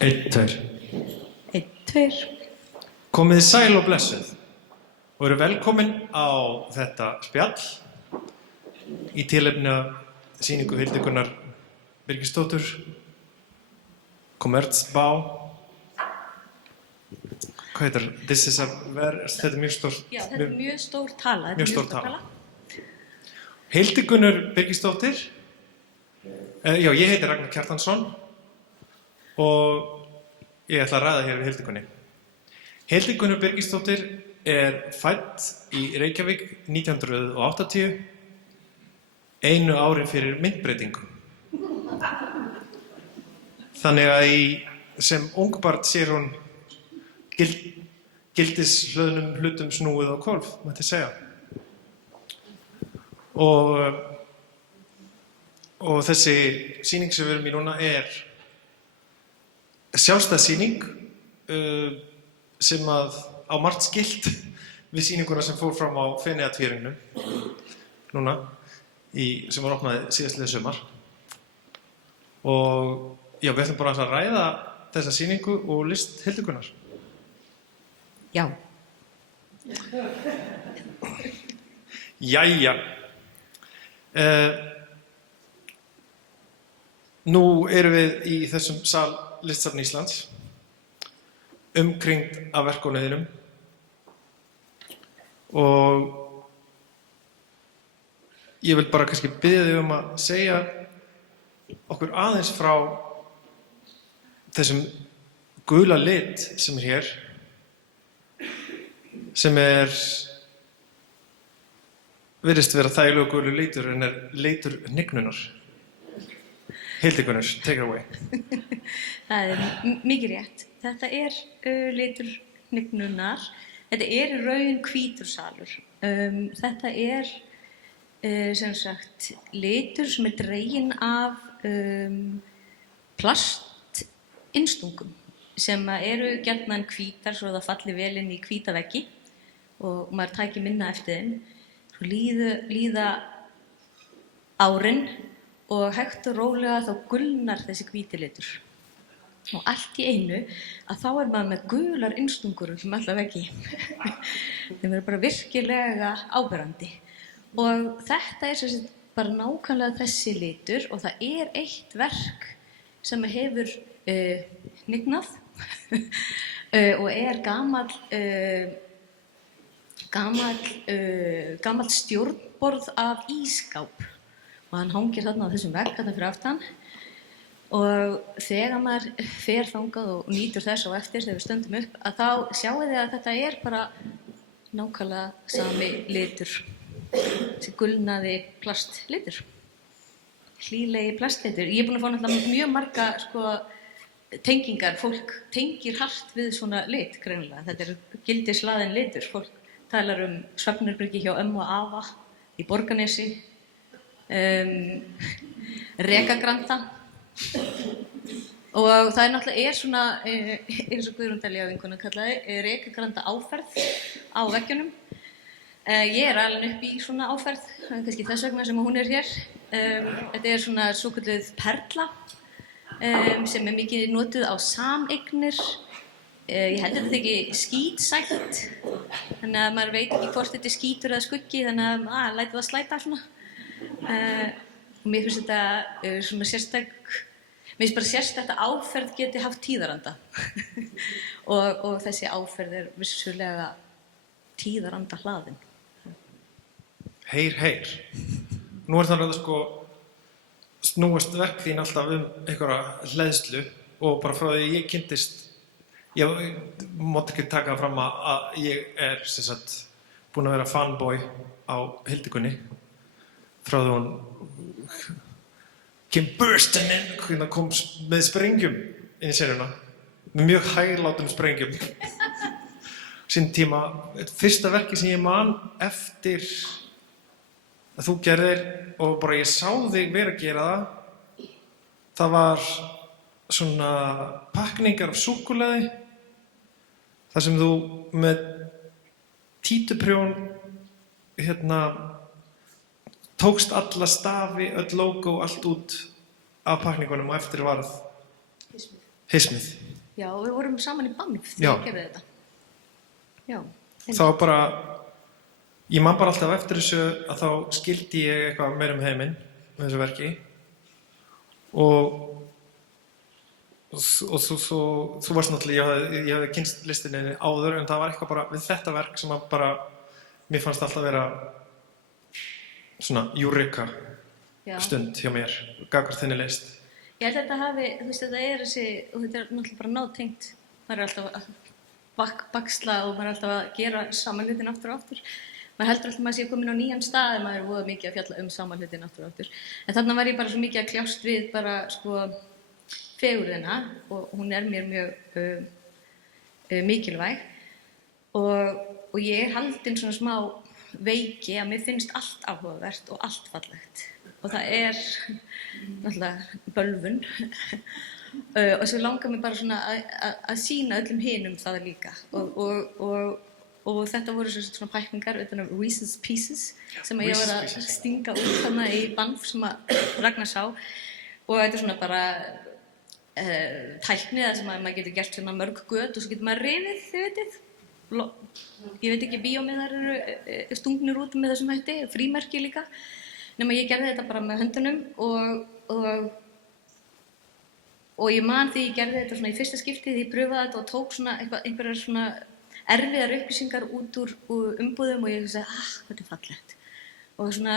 Einn, tveir. Einn, tveir. Komið sæl og blessuð og eru velkomin á þetta spjall í tilefni af sýningu Hildigunar Birgisdóttur, Commerzbau. Hvað heitir það? Þetta er mjög stórt. Já, þetta er mjög stór tala. Mjög stór tala. Hildigunar Birgisdóttir. Já, ég heiti Ragnar Kjartansson og ég ætla að ræða hér við Hildigunni. Hildigunar Birgisdóttir er fædd í Reykjavík 1980, einu ári fyrir myntbreytingu. Þannig að sem ungbarn sér hún gildishlöðnum hlutum snúið á hvolf, mætti segja. Og þessi sýning sem við erum í núna er sjálfstæð sýning sem á margt skylt við sýninguna sem fór fram á Feneyjatvíæringnum núna, sem var opnaði síðastliðið sumar. Og já, við ætlum bara að ræða þessa sýningu og list Hildigunar. Já. Jæja. Nú erum við í þessum sal Listasafns Íslands, umkringd af verkefnum og ég vil bara kannski biðja þig um að segja okkur aðeins frá þessum gula lit sem er hér, sem virðist vera þægilegur gulur litur en er litur hnignunar. Hildigunar, take it away. Það er mikið rétt. Þetta er litur hnignunar. Þetta er raun hvítur salur. Þetta er sem sagt litur sem er dreginn af plastinstungum sem eru gjarnan hvítar svo það falli vel inn í hvíta veggi og maður tæki minna eftir þeim. Svo líða árin og hægt og rólega þá gulnar þessi hvíti litur. Og allt í einu að þá er maður með gular innstungur um alla veggi. Þeim eru bara virkilega áberandi. Og þetta er sem sagt bara nákvæmlega þessi litur og það er eitt verk sem hefur hnignað og er gamall stjórnborð af ísskáp. Og hann hangir þarna á þessum vegg þarna fyrir aftan og þegar maður fer þangað og nýtur þess á eftir þegar við stöndum upp að þá sjáu þið að þetta er bara nákvæmlega sami litur, þessi gulnaði plastlitur, hlýlegi plastlitur. Ég er búin að fá náttúrulega mjög marga tengingar, fólk tengir hart við svona lit greinilega. Þetta er gildislaðinn litur, fólk talar svefnherbergi hjá ömmu og afa í Borgarnesi, rekagranda og það er náttúrulega svona eins og Guðrún Delía vinkona kallaði rekagranda áferð á veggjunum. Ég er alin upp í svona áferð, kannski þess vegna sem hún er hér. Þetta er svona svokölluð perla sem er mikið notuð á sameignir. Ég held að þetta ekki skítsætt, þannig að maður veit ekki hvort þetta er skítur eða skuggi, þannig að læta það slæta svona. Og mér finnst þetta svona mér finnst bara sérstakt að áferð geti haft tíðaranda og þessi áferð er vissulega tíðaranda hlaðin. Heyr. Nú er þannig að snúast verk þín alltaf einhverja hleðslu og bara frá því ég kynntist, ég mátti ekki taka fram að ég er sem sagt búinn að vera fanboy á Hildigunni frá því hún came bursting in, hérna kom með sprengjum inn í senuna, með mjög hæglátum sprengjum. Sinn tíma, fyrsta verki sem ég man eftir að þú gerðir og bara ég sá þig vera að gera það var svona pakningar af súkkulaði, þar sem þú með títuprjón tókst alla stafi, öll logo, allt út af pakningunum og eftir varð Hismið. Já, við vorum saman í Banff Já. þegar ég gerði þetta. Já. Þá bara, ég man bara alltaf eftir þessu að þá skildi ég eitthvað meira um heiminn með þessu verki og þú varst náttúrulega, ég hafði kynst listinni áður en það var eitthvað bara við þetta verk sem að bara, mér fannst alltaf vera svona eureka Já. stund hjá mér, gagnvart þinni list. Ég held að þetta hafi, þú veist, þetta er þessi, og þetta er náttúrulega bara nátengt. Maður er alltaf að baksla og maður er alltaf að gera sama hlutin aftur og aftur. Maður heldur alltaf að maður sé komin á nýjan stað en maður er voða mikið að fjalla sama hlutin aftur og aftur. En þarna var ég bara svo mikið að kljást við bara, sko, fegurðina og hún er mér mjög mikilvæg og ég er haldin svona smá veiki að mér finnst allt áhugavert og allt fallegt. Og það er náttúrulega bölvun og svo langar mér bara svona að sýna öllum hinum það líka og þetta voru svona pækningar utan um Reese's Pieces sem að ég var að stinga út þarna í Banff sem að Ragnar sá og þetta er svona bara tækni þar sem að maður getur gert svona mörg göt og svo getur maður rifið, þið veitir. Ég veit ekki, bíómiðar eru stungnir út með þessum hætti, frímerki líka. Nema ég gerði þetta bara með höndunum og ég man því ég gerði þetta svona í fyrsta skipti því ég pröfaði þetta og tók svona einhverjar svona erfiðar upplýsingar út úr umbúðum og ég sagði, þetta er fallegt. Og svona,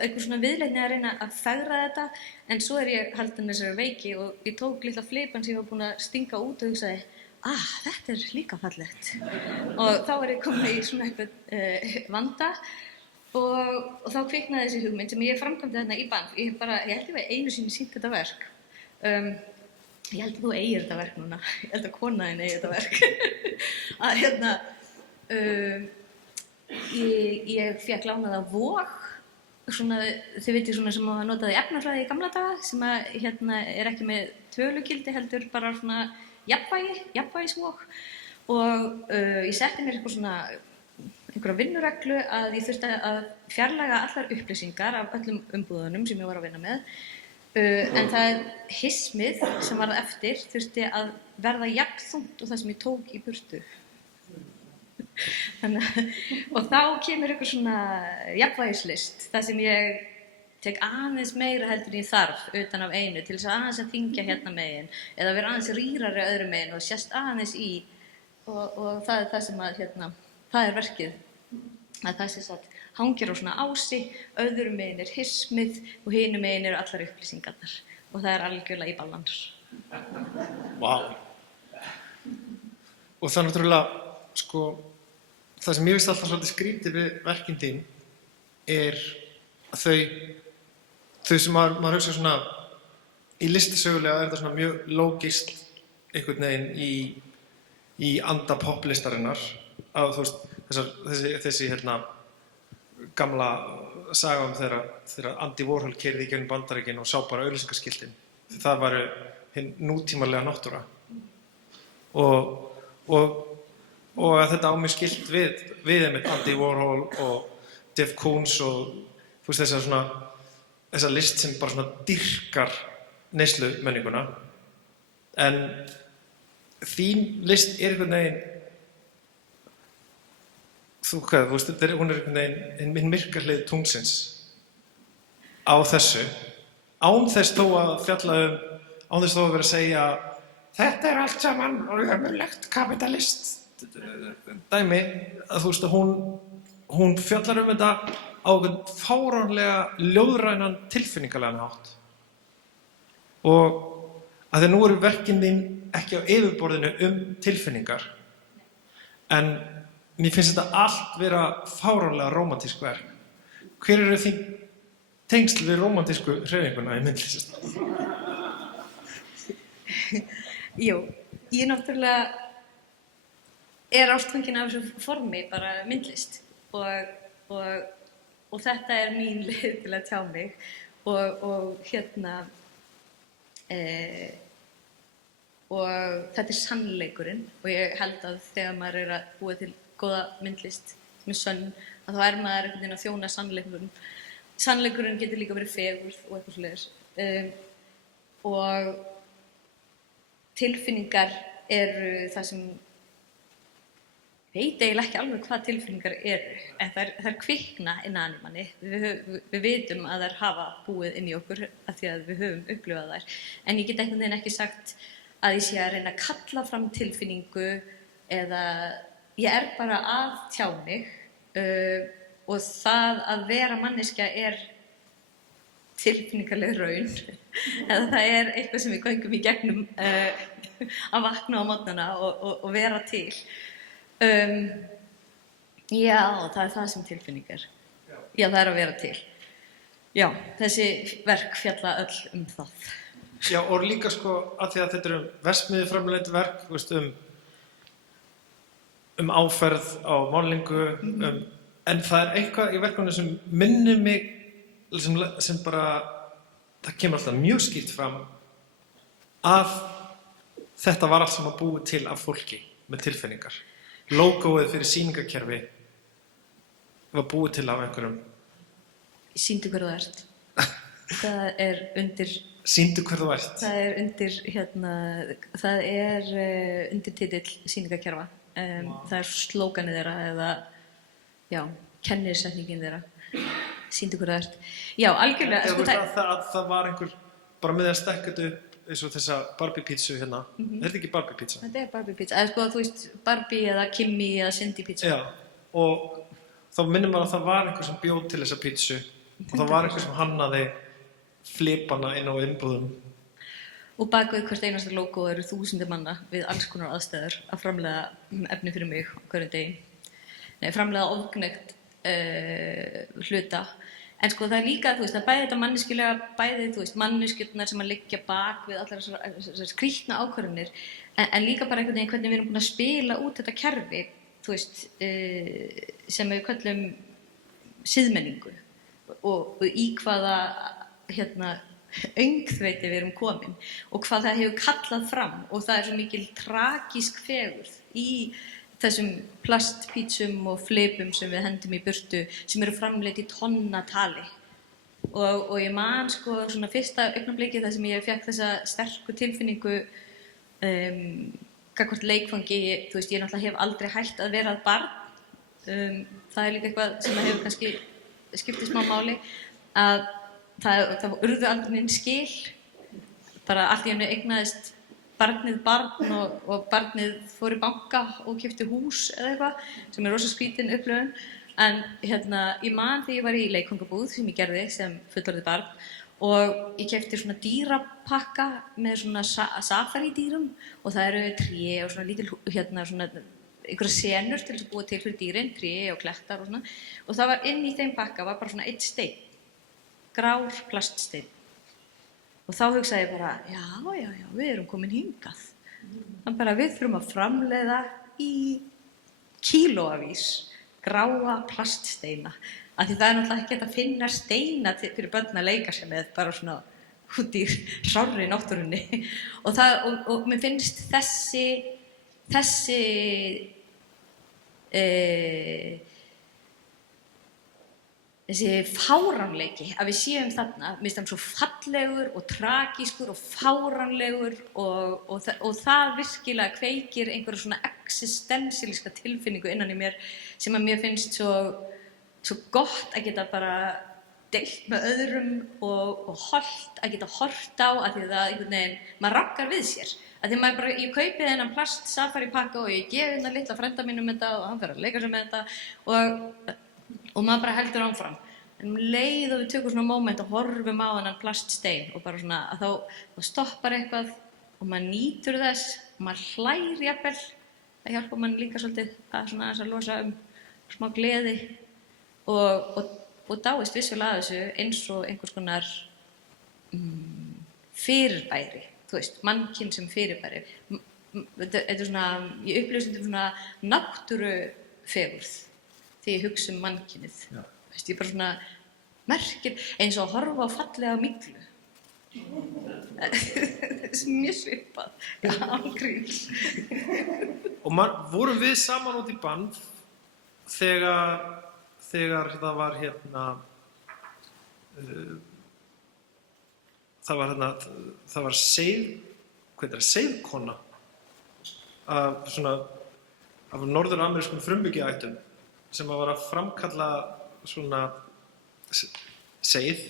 eitthvað svona viðleitni að reyna að fegra þetta en svo er ég haldin þessari veiki og ég tók litla flipan sem ég var búin að stinga út og hugsaði, þetta er líka fallegt. Og þá var ég komin í svona eitthvað vanda og þá kviknaði þessi hugmynd sem ég framkvæmdi þarna í Banff. Ég held ég einu sinni sýnt þetta verk. Ég held að þú eigir þetta verk núna. Ég held að kona þín eigi þetta verk. Ég fékk lánað af Vog, svona, þið vitið svona sem að notaði efnafræði í gamla daga sem að er ekki með tölugildi heldur bara svona jafnvægisvog og ég setti mér eitthvað svona einhverja vinnureglu að ég þurfti að fjarlæga allar upplýsingar af öllum umbúðunum sem ég var að vinna með en það hismið sem varð eftir þurfti að verða jafnþungt og það sem ég tók í burtu. Og þá kemur eitthvað svona jafnvægislist þar sem ég tek aðeins meira heldur en ég þarf utan af einu til þess að aðeins að þyngja hérna megin eða vera aðeins rýrari öðru megin og sést aðeins í og það er það sem að það er verkið að það sem sagt hangir á svona ási, öðru megin er hismið og hinu megin eru allar upplýsingarnar og það er algjörlega í balans. Vá. Og það er náttúrulega, sko, það sem ég veist alltaf svolítið skrítið við verkin þín er að þau sem maður hugsa svona í listasögulega er þetta svona mjög lógist einhvern veginn í anda poplistarinnar að þú veist þessi gamla saga þegar Andy Warhol keyrði í gegnum Bandaríkin og sá bara auglýsingaskiltin það var hinn nútímalega náttúra og að þetta á mjög skilt við einmitt Andy Warhol og Jeff Koons og þú veist þessa list sem bara svona dýrkar neyslumenninguna en þín list er einhvern veginn hún er einhvern veginn hinn myrka hlið tungsins á þessu án þess þó að fjalla án þess þó að vera að segja þetta er allt saman ömurlegt kapitalist dæmi að þú veist að hún fjallar þetta á einhvern fáránlega ljóðrænan tilfinningalegan hátt og að þegar nú eru verkin þín ekki á yfirborðinu tilfinningar en mér finnst þetta allt vera fáránlega rómantísk verk. Hver eru þín tengsl við rómantísku hreyfinguna í myndlist? Jú, ég náttúrulega er ástfangin af þessu formi bara myndlist og þetta er mín leið til að tjá mig og þetta er sannleikurinn og ég held að þegar maður er að búa til góða myndlist með sönn að þá er maður einhvern veginn að þjóna sannleikurinn. Sannleikurinn getur líka verið fegurð og eitthvað svoleiðis tilfinningar eru það sem veit eiginlega ekki alveg hvað tilfinningar eru, en þær kvikna innan manni. Við vitum að þær hafa búið inn í okkur af því að við höfum upplifað þær. En ég get einhvern veginn ekki sagt að ég sé að reyna að kalla fram tilfinningu eða ég bara að tjá mig og það að vera manneskja tilfinningaleg raun. Eða það eitthvað sem við göngum í gegnum að vakna á morgnana og vera til. Já, það það sem tilfinningar. Já, það að vera til. Já, þessi verk fjalla öll það. Já, og líka sko að því að þetta eru verksmiðjuframleidd verk, þú veist, áferð á málingu, en það eitthvað í verkunum sem minnir mig, sem bara, það kemur alltaf mjög skýrt fram að þetta var allt saman búið til af fólki með tilfinningar. Lógóið fyrir sýningakerfi var búið til af einhverjum. Sýndu hver þú ert. Það undir... Sýndu hver þú ert. Það undir, það undirtitill sýningakerfa. Það slóganið þeirra eða, já, kennisetningin þeirra. Sýndu hver þú ert. Já, algjörlega. Sko, það var einhver, bara með að stekka þetta upp eins og þessa Barbie-pítsu hérna. Þetta ekki Barbie-pítsa? Þetta Barbie-pítsa. Eða sko, þú veist, Barbie eða Kimmy eða Cindy-pítsa. Já, og þá minnir maður að það var einhver sem bjóð til þessa pítsu og það var einhver sem hannaði flipana inn á innbúðum. Og bak við hvert einasta logo eru þúsundir manna við alls konar aðstæður að framleiða efni fyrir mig á hverjum degi. Nei, framleiða ofgnægt hluta. En sko það líka, þú veist, það bæði þetta manneskilega, bæði, þú veist, manneskjurnar sem að liggja bak við allar þessar skrýtna ákvarðanir, en líka bara einhvern veginn hvernig við erum búin að spila út þetta kerfi, þú veist, sem við köllum siðmenningu og í hvaða, öngþveiti við erum komin og hvað það hefur kallað fram og það svo mikil tragísk fegurð í þessum plastpítsum og flipum sem við hendum í burtu sem eru framleidd í tonnatali og ég man sko svona fyrsta augnablikið þar sem ég fékk þessa sterku tilfinningu gagnvart leikfangi, þú veist, ég náttúrulega hef aldrei hætt að vera barn það líka eitthvað sem hefur kannski skiptið smá máli að það urðu aldrei nein skil bara allt í einu eignaðist barnið barn og barnið fór í banka og keypti hús eða eitthvað sem rosa skrítin upplifun en ég man þegar ég var í leikfangabúð sem ég gerði sem fullorðið barn og ég keypti svona dýrapakka með svona safari-dýrum og það eru tré og svona lítil svona einhverja senur til þess að búa til fyrir dýrin, tré og klettar og svona og það var inn í þeim pakka var bara svona einn steinn, grár plaststeinn og þá hugsaði ég bara, já, við erum komin hingað. Þannig bara við þurfum að framleiða í kílóavís gráa plaststeina. Af því það náttúrulega ekki hægt að finna steina fyrir börn að leika sér með, bara svona út í sárri náttúrunni. Og mér finnst þessi fáránleiki að við séum þarna, mér finnst hann svo fallegur og tragískur og fáránlegur og það virkilega kveikir einhverja svona existensialíska tilfinningu innan í mér sem að mér finnst svo gott að geta bara deilt með öðrum og hollt að geta horft á að því að einhvern veginn, maður rakkar við sér. Að því maður bara, ég kaupi þennan plast safari pakka og ég gefi þennan litla frænda mínum þetta og hann fer að leika sér með þetta og maður bara heldur áfram. En leið og við tökum svona moment og horfum á þennan plaststein og bara svona að þá stoppar eitthvað og maður nýtur þess og maður hlær jafnvel. Það hjálpar mann líka svolítið að losa smá gleði og dáist vissulega að þessu eins og einhvers konar fyrirbæri, þú veist, mannkyn sem fyrirbæri. Þetta svona, ég upplifi svona náttúrufegurð þegar ég hugsa mannkynið. Veist, ég bara svona merkir eins og að horfa á fallega myglu. Það mjög svipað, ángríns. Og vorum við saman út í band þegar það var það var seið seiðkona af norður-amerískum frumbyggjaættum sem var að framkalla svona seið,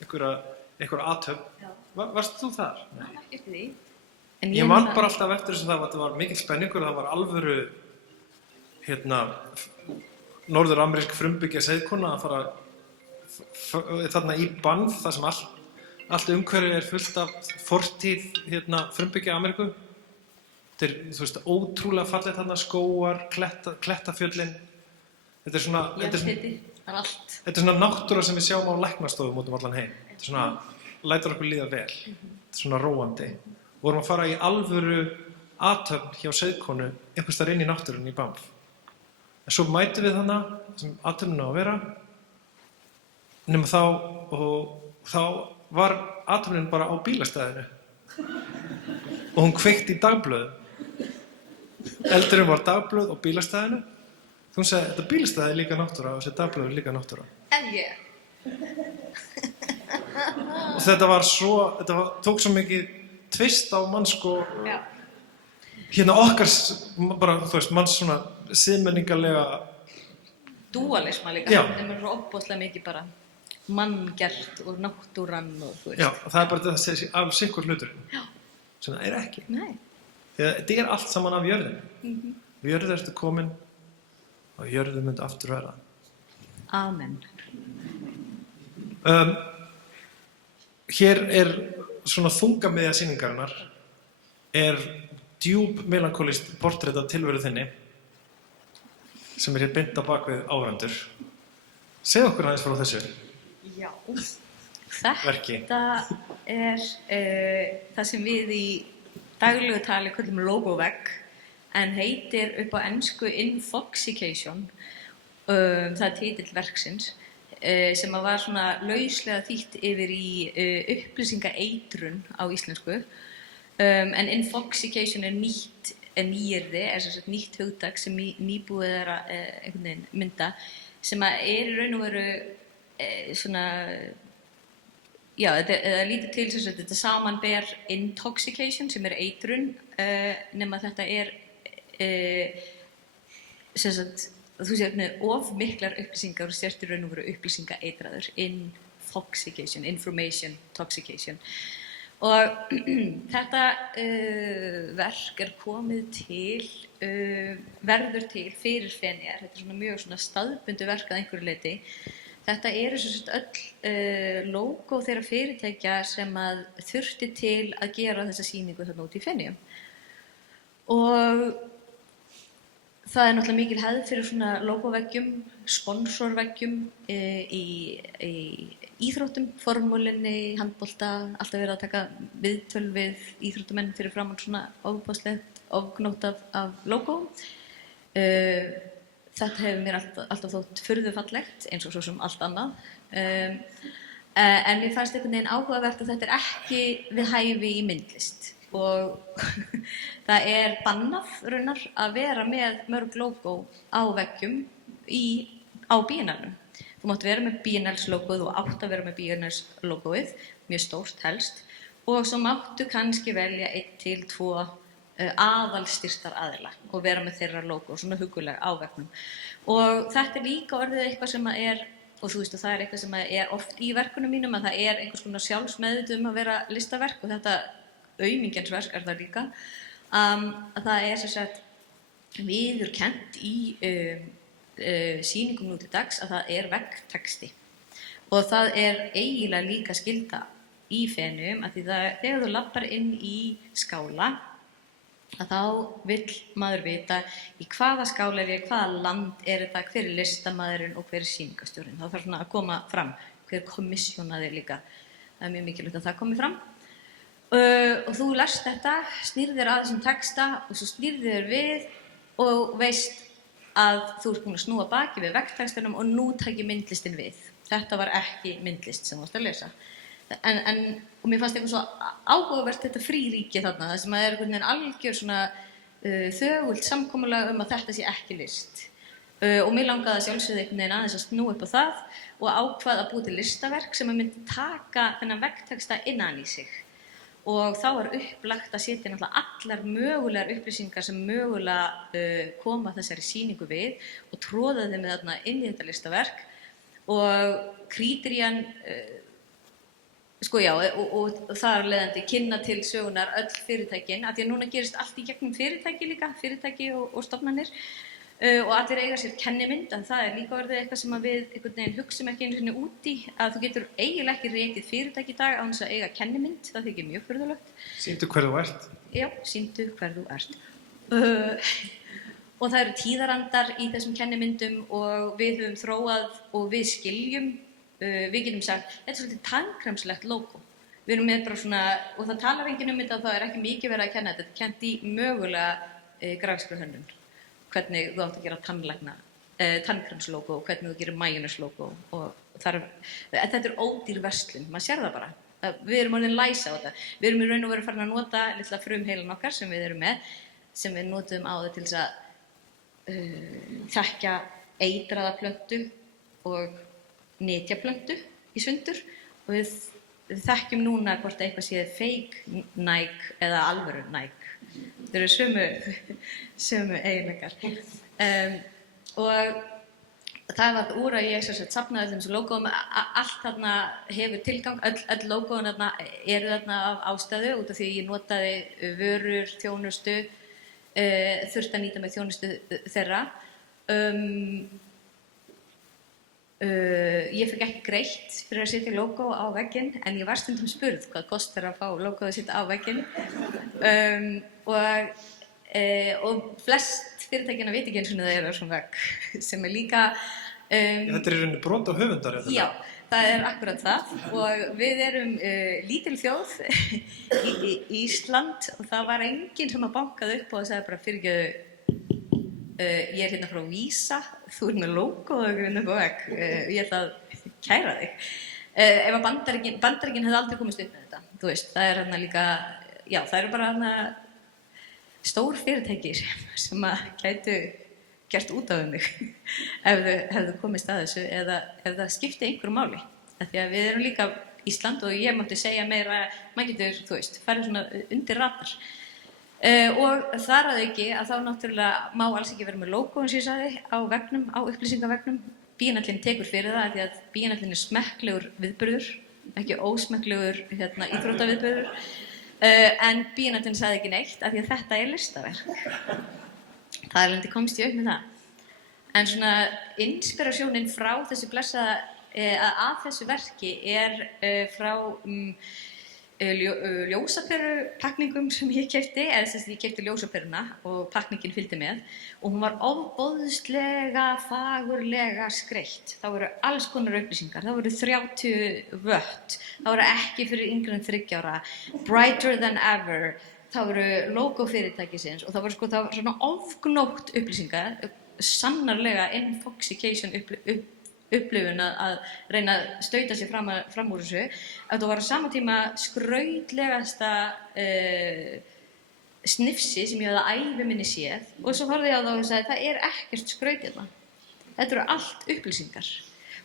einhverja athöfn. Varst þú þar? Nei. Ekki eftir því. Ég man bara alltaf eftir þess að það var mikil spenningur, það var alvöru norður-amerísk frumbyggja seiðkona að fara þarna í Banff, þar sem allt umhverfið fullt af fortíð frumbyggja Ameríku. Þetta ótrúlega fallegt þarna, skógar, klettafjöllin. Þetta er svona náttúra sem við sjáum á læknastofum út allan heim. Þetta er svona, lætur okkur líða vel. Þetta er svona róandi. Við vorum að fara í alvöru athöfn hjá seiðkonu einhvers staðar inn í náttúrunni í Banff. En svo mætum við þarna sem athöfnin á að vera, nema þá var athöfnin bara á bílastæðinu og hún kveikti í dagblöðum. Eldurinn var dagblöð á bílastæðinu. Hún sagði, þetta bílastæði er líka náttúra og þessi dagblöð er líka náttúra. Og þetta tók svo mikið tvist á mann okkar bara, manns svona siðmenningarlega dúalisma líka, þeim svo opbóðslega mikið bara manngert og náttúran og Já, og það bara þetta að segja af sikkur hluturinn sem það ekki. Nei. Þetta er allt saman af jörðinu. Jörðu ertu komin og jörðu myndi aftur verða. Amen. Hér svona þungamiðja sýningarinnar djúp melankólískt portrett af tilveru þinni sem hér beint á bakvið áhorfendur. Segðu okkur aðeins frá þessu. Já. Verki. Þetta það sem við í daglegu tali kallum logovegg en heitir upp á ensku infoxication. Það er titill verksins sem var svona lauslega þýtt yfir í upplýsingaeitrun á íslensku. En infoxication er nýtt hugtak sem nýbúið að einhvern veginn mynda sem er í raun og veru svona þetta lítur til sem sagt þetta samanber intoxication sem er eitrun nema þetta sem sagt þú sér með of miklar upplýsingar og sért í raun og veru upplýsingaeitraður infoxication, information toxication og þetta verk komið til verður til fyrir Feneyjar. Þetta er svona mjög staðbundið verk að einhverju leyti. Þetta eru sem sagt öll logo þeirra fyrirtækja sem að þurfti til að gera þessa sýningu þarna út í Feneyjum. Og það er náttúrulega mikil hefð fyrir svona logoveggjum, sponsorveggjum í íþróttum, formúlinni, handbolta, alltaf verið að taka viðtöl við íþróttamenn fyrir framan svona ofboðslegt ofgnótt af logóum. Þetta hefur mér alltaf þótt furðufallegt, eins og svo sem allt annað. En mér fannst einhvern veginn áhugavert að þetta er ekki við hæfi í myndlist. Og það er bannað raunar að vera með mörg logó á veggjum á B&L-num. Þú mátt vera með B&L-logóið og átt að vera með B&L-logóið, mjög stórt helst, og svo máttu kannski velja 1 til 2 aðalstyrtar aðila og vera með þeirra logó, svona hugulega á veggnum. Og þetta er líka orðið eitthvað sem og þú veist, það er eitthvað sem oft í verkunum mínum, að það einhvers konar sjálfsmeðvitund að vera listaverk og þetta aumingjensverk það líka, að það sem sagt viðurkennt í sýningum nú til dags að það veggtexti og það eiginlega líka skylda í Feneyjum að því þegar þú lappar inn í skála að þá vill maður vita í hvaða skála ég, hvaða land þetta, hver listamaðurinn og hver sýningastjórinn. Þá þarf svona að koma fram hver kommissjónaði líka. Það mjög mikilvægt að það komi fram. Og þú lest þetta, snýrð þér að þessum texta og svo snýrð þér við og veist að þú ert búin að snúa baki við veggtextunum og nú taki myndlistin við. Þetta var ekki myndlist sem þú varst að lesa. Og mér fannst eitthvað svo áhugavert þetta fríríki þarna, það sem einhvern veginn algjör svona þögult samkomulag að þetta sé ekki list. Og mér langaði að sjálfsögðu einhvern veginn aðeins að snúa upp á það og ákvað að búa til listaverk sem myndi taka þennan veggtexta innan í sig. og þá var upplagt að setja náttúrulega allar mögulegar upplýsingar sem mögulega koma þessari sýningu við og tróða þeim þarna inn í þetta listaverk og kríterían sko já, og þar leiðandi kynna til sögunar öll fyrirtækin, af því að núna gerist allt í gegnum fyrirtæki líka, fyrirtæki og stofnanir og allir eiga sér kennimynd, en það líka orðið eitthvað sem að við einhvern veginn hugsum ekki einu sinni út í, að þú getur eiginlega ekki rekið fyrirtæki í dag án þess að eiga kennimynd, það þykir mjög furðulegt. Sýndu hver þú ert. Já, sýndu hver þú ert. Og það eru tíðarandar í þessum kennimyndum og við höfum þróað og við skiljum. Við getum sagt, þetta er svolítið tannkremslegt logo. Við erum með bara svona, og það talar enginn um þetta, það er ekki mikið verið að kenna þetta. Þetta er kennt í mögulega grafískri hönnun. Hvernig þú átt að gera tannkremslogo og hvernig þú gerir majóneslogo. Þetta er ódýr verslun, maður sér það bara. Við erum orðin læsa á þetta. Við erum í raun og veru farin að nota litla frumheilan okkar sem við erum með, sem við notum á það til þess að þekkja eitraða plöntu og netjaplöntu í sundur og við þekkjum núna hvort eitthvað sé fake Nike eða alvöru Nike. Það eru sömu eiginleikar. Og það var úr að ég safnaði þessum logóum, allt þarna hefur tilgang, öll logóin þarna eru þarna af ástæðu út af því ég notaði vörur, þjónustu, þurfti að nýta með þjónustu þeirra. Ég fekk ekki greitt fyrir að setja logo á vegginn, en ég var stundum spurð hvað kostar að fá logoð að setja á vegginn. Og flest fyrirtækjanna veit ekki eins og það er á svona vegg, sem er líka... Þetta er í rauninni brot á höfundar. Já, það er akkurat það og við erum lítil þjóð í Ísland og það var enginn sem að bankaði upp og sagði bara fyrirgefðu, ég er hérna frá Visa, þú ert með logo og hérna upp á vegg, ég ætla að kæra þig. Ef að Bandaríkin hefði aldrei komist upp með þetta, þú veist, það er hérna líka, já, það eru bara hérna stór fyrirtæki sem að gætu gert út af mig ef þau hefðu komist að þessu eða ef það skipti einhverju máli. Því að við erum líka Ísland og ég mátti segja meira, maður getur, þú veist, farið svona undir radar. Og þar að auki að þá náttúrulega má alls ekki vera með logo eins og ég sagði á veggnum, á upplýsingavegnum. Bíanallinn tekur fyrir það því að bíanallinn er smekklegur viðburður, ekki ósmekklegur íþróttaviðburður. En bíanallinn sagði ekki neitt af því að þetta er listaverk. Það er lendið komst ég upp með það. En svona inspirasjónin frá þessu blessaða, að þessu verki er frá ljósaperupakningum sem ég keypti, eða þess að ég keypti ljósaperuna og pakningin fylgdi með og hún var ofboðslega fagurlega skreytt. Það voru alls konar upplýsingar, það voru 30 vött, það voru ekki fyrir yngri en 3 ára, brighter than ever, það voru logo fyrirtækisins og það var svona ofgnótt upplýsingar, sannarlega infoxication upplifun að reyna að stauta sig fram úr þessu. Það var á sama tíma skrautlegasta snifsi sem ég hafði á ævi minni séð og svo horfði ég á það og sagði það er ekkert skraut hérna. Þetta eru allt upplýsingar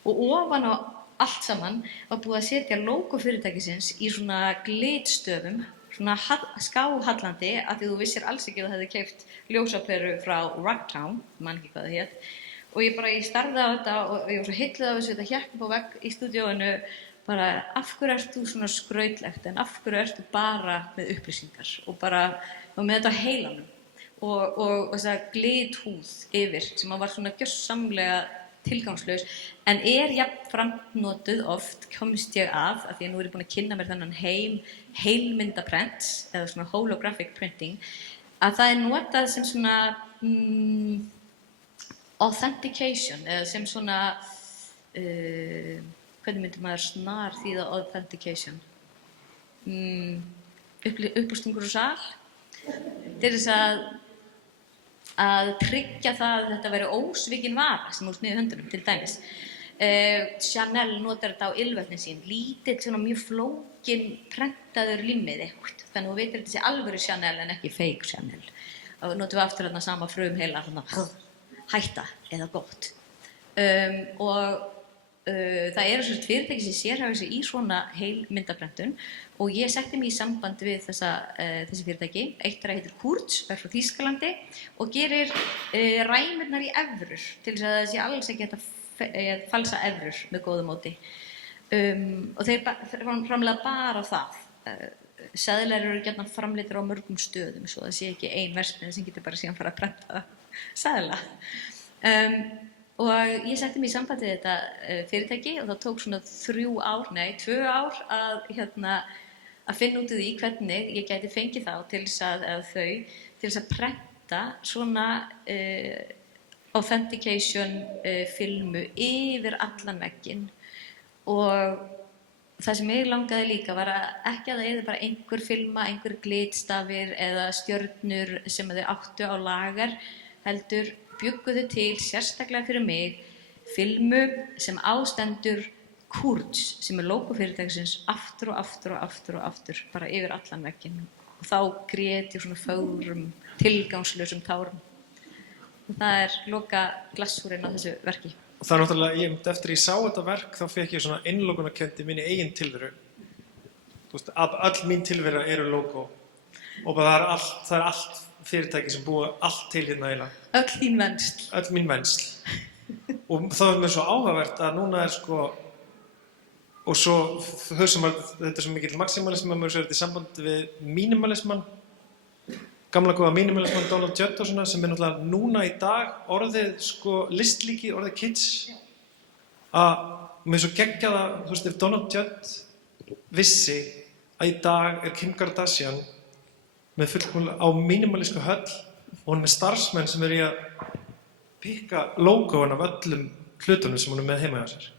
og ofan á allt saman var búið að setja logo fyrirtækisins í svona glitstöfum, svona skáhallandi af því þú vissir alls ekki að það hefði keypt ljósaperu frá Rocktown, man ekki hvað það hét. Og ég starði á þetta og ég var svo heilluð af þessu, þetta hékk upp á vegg í stúdíóinu, bara af hverju ert þú svona skrautlegt en af hverju ert þú bara með upplýsingar og með þetta á heilanum og þessa glithúð yfir sem var svona gjörsamlega tilgangslaus en er jafnframt notuð oft, komst ég að því að nú er ég búin að kynna mér þennan heilmyndaprent eða svona holographic printing, að það er notað sem svona authentication eða sem svona hvernig myndi maður snar þýða authentication uppástungur og sal til þess að tryggja það að þetta veri ósvikin vara sem úr sniði höndunum til dæmis. Chanel notar þetta á ylvetnin sín, lítill svona mjög flókin prentaður límmiði, þannig að þú veitir þetta sé alvöru Chanel en ekki fake Chanel. Og notum við aftur þarna sama frumheila hætta eða gott. Og það eru svona fyrirtæki sem sérhæfir sig í svona heil myndaprentun og ég setti mig í samband við þessi fyrirtæki. Eitt þeirra heitir Kurz, er frá Þýskalandi og gerir ræmurnar í evrur til þess að það sé alls ekki hægt að falsa evrur með góðu móti. Og þeir framleiða bara það. Seðlar eru gjarnan framleiddir á mörgum stöðum svo það sé ekki ein verksmiðja sem getur bara síðan fara að prenta seðla. Og ég setti mig í samband við þetta fyrirtæki og það tók svona 2 ár að finna út úr því hvernig ég gæti fengið þá til þess að prenta svona authentication filmu yfir allan vegginn. Og það sem ég langaði líka var að ekki að það yrði bara einhver filma, einhver glitstafir eða stjörnur sem þau áttu á lager, heldur bjugguðu til sérstaklega fyrir mig filmu sem ástendur Kurz, sem logo fyrirtækisins aftur og aftur, bara yfir allan vegginn. Og þá grét ég svona fögrum, tilgangslausum tárum. Og það loka glassúrinn á þessu verki. Og það náttúrulega, eftir ég sá þetta verk, þá fekk ég svona innlokunarkennd í minni eigin tilveru. Þú veist, öll mín tilvera eru logo. Og bara það er allt fyrirtæki sem búa allt til hérna eiginlega. Öll þín vensl. Öll mín vensl. Og það var mér svo áhugavert að núna og svo höfum þetta er svo mikill maximalism að maður sér þetta í samband við minimalisman, gamla góða minimalisman Donald Judd og svona sem er náttúrulega núna í dag orðið listlíki, orðið kids. Að mér svo geggjað að, þú veist, ef Donald Judd vissi að í dag er Kim Kardashian með fullkomlega á mínimalísku höll og hún með starfsmenn sem í að pikka logoinn af öllum hlutunum sem hún með heima hjá sér.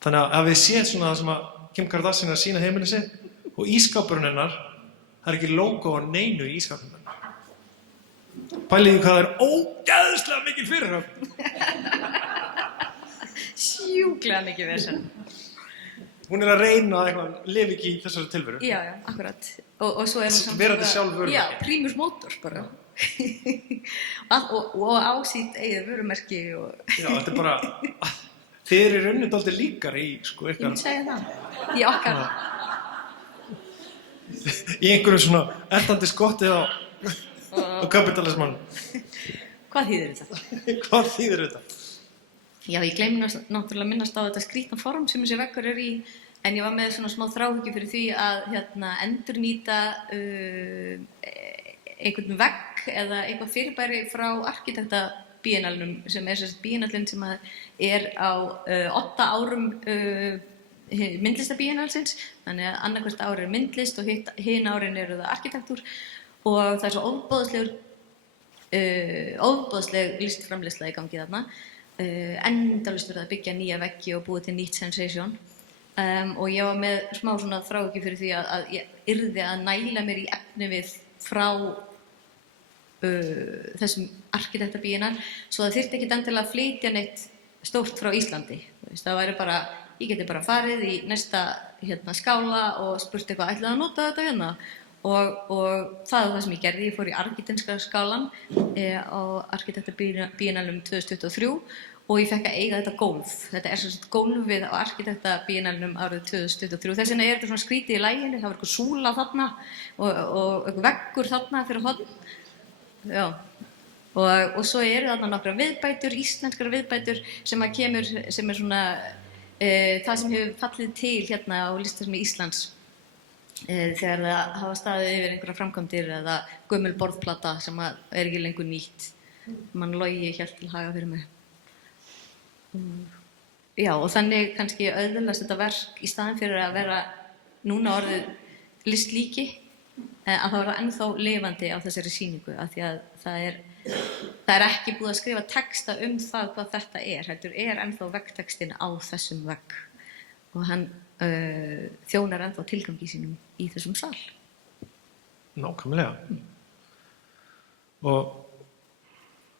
Þannig að við séum svona það sem að Kim Kardashian að sína heimili sitt og ískápurinn hennar, það ekki logo á neinu í ískápurinn hennar. Pæliði hvað það er ógeðslega mikil fyrirhöfn. Sjúklega mikið vesen. Hún að reyna eitthvað, lifi ekki í þessari tilveru. Já, akkurat. Og svo hún samt vera þetta sjálf vörumerki. Já, primus motor bara. og á sitt eigið vörumerki og... Já, þetta er bara... Þið eru í rauninni dálítið líkar í, ykkar... Ég myndi segja það. Í okkar. Í einhverju svona endandi skottið á kapitalismann. Hvað þýðir þetta? Hvað þýðir þetta? Já, ég gleymi náttúrulega minnast á þetta skrýtna form sem þessi veggur er í, en ég var með svona smá þráhyggju fyrir því að endurnýta einhvern vegg eða eitthvað fyrirbæri frá arkitektabiennalnum sem er sérst biennallinn sem er á 8 árum myndlistabiennalsins, þannig að annarkvært ár er myndlist og hin árin eru það arkitektúr og það er svo ofboðsleg listframleiðsla í gangi þarna. Endalaust verið að byggja nýja veggi og búið til nýtt sensation og ég var með smá svona þráhyggju fyrir því að ég yrði að næla mér í efni við frá þessum arkitektabiennal svo það þyrfti ekki endilega að flytja neitt stórt frá Íslandi. Það væri bara, ég geti bara farið í næsta skála og spurt eitthvað, ætlaði að nota þetta hérna? Og það var það sem ég gerði, ég fór í arkitektenska skálan á arkitektabiennalum 2023 og ég fekk að eiga þetta gólf. Þetta er svona gólfið á arkitektabiennalum árið 2023. Þess vegna er þetta svona skrítið í laginu, það var eitthvað súla þarna og eitthvað veggur þarna fyrir horn. Já. Og svo eru þarna nokkra viðbætur, íslenskar viðbætur sem að kemur, sem er svona það sem hefur fallið til hérna á Listasafni Íslands. Þegar það hafa staðið yfir einhverja framkvæmdir eða gömul borðplata sem er ekki lengur nýtt. Man Logi hélt til haga fyrir mig. Já, og þannig kannski auðveldast þetta verk í staðinn fyrir að vera núna orðið listlíki að það var ennþá lifandi á þessari sýningu af því að það er ekki búið að skrifa texta það hvað þetta heldur ennþá veggtextin á þessum vegg og hann þjónar ennþá tilgangi sínum í þessum sal. Nákvæmlega. Og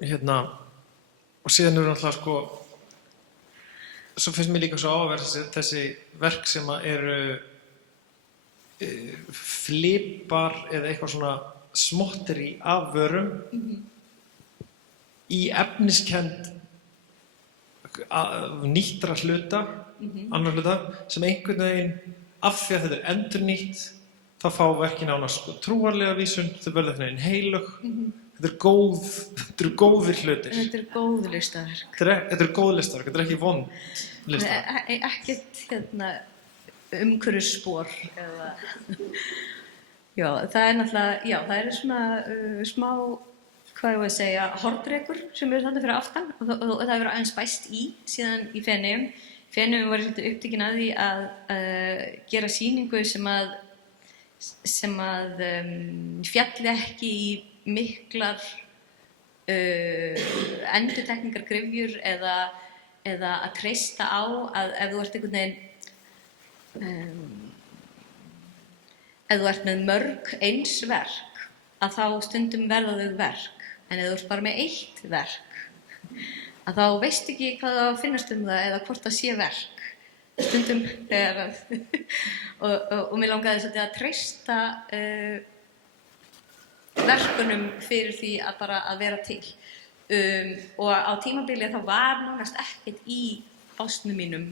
síðan eru náttúrulega svo finnst mér líka svo áhugaverð þessi verk sem eru flipar eða eitthvað svona smotteri af vörum í efniskennd nýttra hluta, annar hluta, sem einhvern veginn, af því að þetta endurnýtt, þá fá verkin nánast trúarlega vísun, þau verða einhvern veginn heilög. Þetta eru góðir hlutir. Þetta eru góð listaverk. Þetta eru góð listaverk, þetta er ekki vond listaverk. Ekkert umhverfisspor eða... Já, það er náttúrulega, já, það er svona smá, hvað ég að segja, hornrekur sem eru þarna fyrir aftan og það hefur verið aðeins bæst í síðan í Feneyjum. Feneyjum var svolítið upptekin að því að gera sýningu sem að fjalli ekki í miklar endurtekningar gryfjur eða að treysta á að ef þú ert einhvern veginn ef þú ert með mörg eins verk að þá stundum verða þau verk en ef þú ert bara með eitt verk að þá veist ekki hvað það finnast það eða hvort það sé verk stundum þegar og mér langaði svolítið að treysta verkunum fyrir því að bara að vera til og á tímabili þá var nánast ekkert í básnum mínum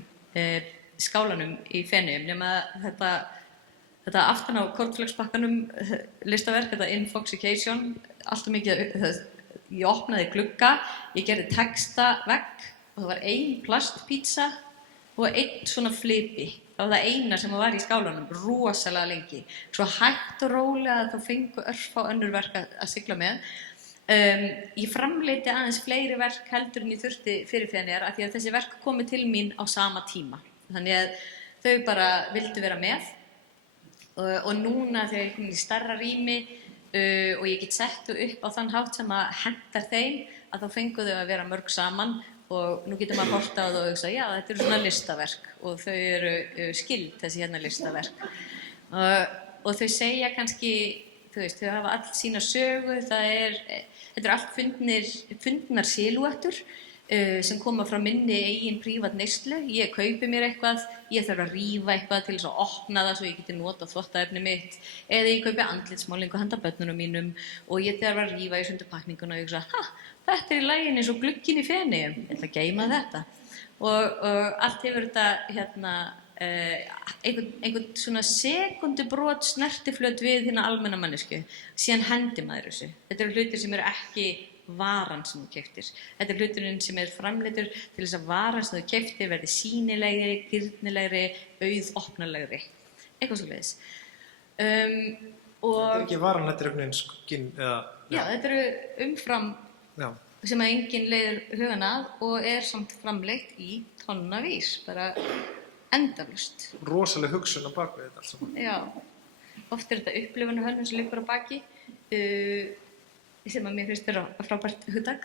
skálanum í Feneyjum nema þetta aftan á kornflakspakkanum listaverk, þetta Infoxication, alltaf mikið, ég opnaði glugga, ég gerði texta vegg og það var ein plastpizza og einn svona flipi. Það var það eina sem var í skálanum, rosalega lengi. Svo hægt og rólega þá fengu örfá önnur verk að sigla með. Ég framleiddi aðeins fleiri verk heldur en ég þurfti fyrir Feneyjar af því að þessi verk komu til mín á sama tíma. Þannig að þau bara vildu vera með. Og núna þegar ég er komin í stærra rými og ég get sett þau upp á þann hátt sem að hentar þeim að þá fengu þau að vera mörg saman og nú getur maður að horta á það og hugsa já þetta eru svona listaverk og þau eru skyld þessi hérna listaverk og þau segja kannski þú veist þau hafa allt sína sögu þetta eru allt fundnar silúettur sem koma frá minni eigin prívat neyslu. Ég kaupi mér eitthvað, ég þarf að rífa eitthvað til þess að opna það svo ég geti notað þvottaefni mitt eða ég kaupi andlitsmálingu handa börnunum mínum og ég þarf að rífa í sundur pakninguna og ég hugsa, þetta er í laginu eins og glugginn í Feneyjum, ég ætla að geyma þetta og allt hefur þetta hérna einhvern svona sekundubrot snertiflöt við hérna almenna mannesku síðan hendi maður þessu. Þetta eru hlutir sem eru ekki varan sem þú keyptir. Þetta er hluturinn sem er framleiddur til þess að varan sem þú keyptir verði sýnilegri, gyrnilegri, auðopnalegri. Eitthvað svoleiðis. Þetta er ekki varan, þetta er einhvern veginn skugginn eða... Já, þetta eru umfram sem að enginn leiðir hugan að og er samt framleitt í tonnavís, bara endalaust. Rosaleg hugsun á bak við þetta allt saman. Já, oft er þetta upplifunarhönnun sem liggur á baki. Sem að mér finnst vera frábært hugtak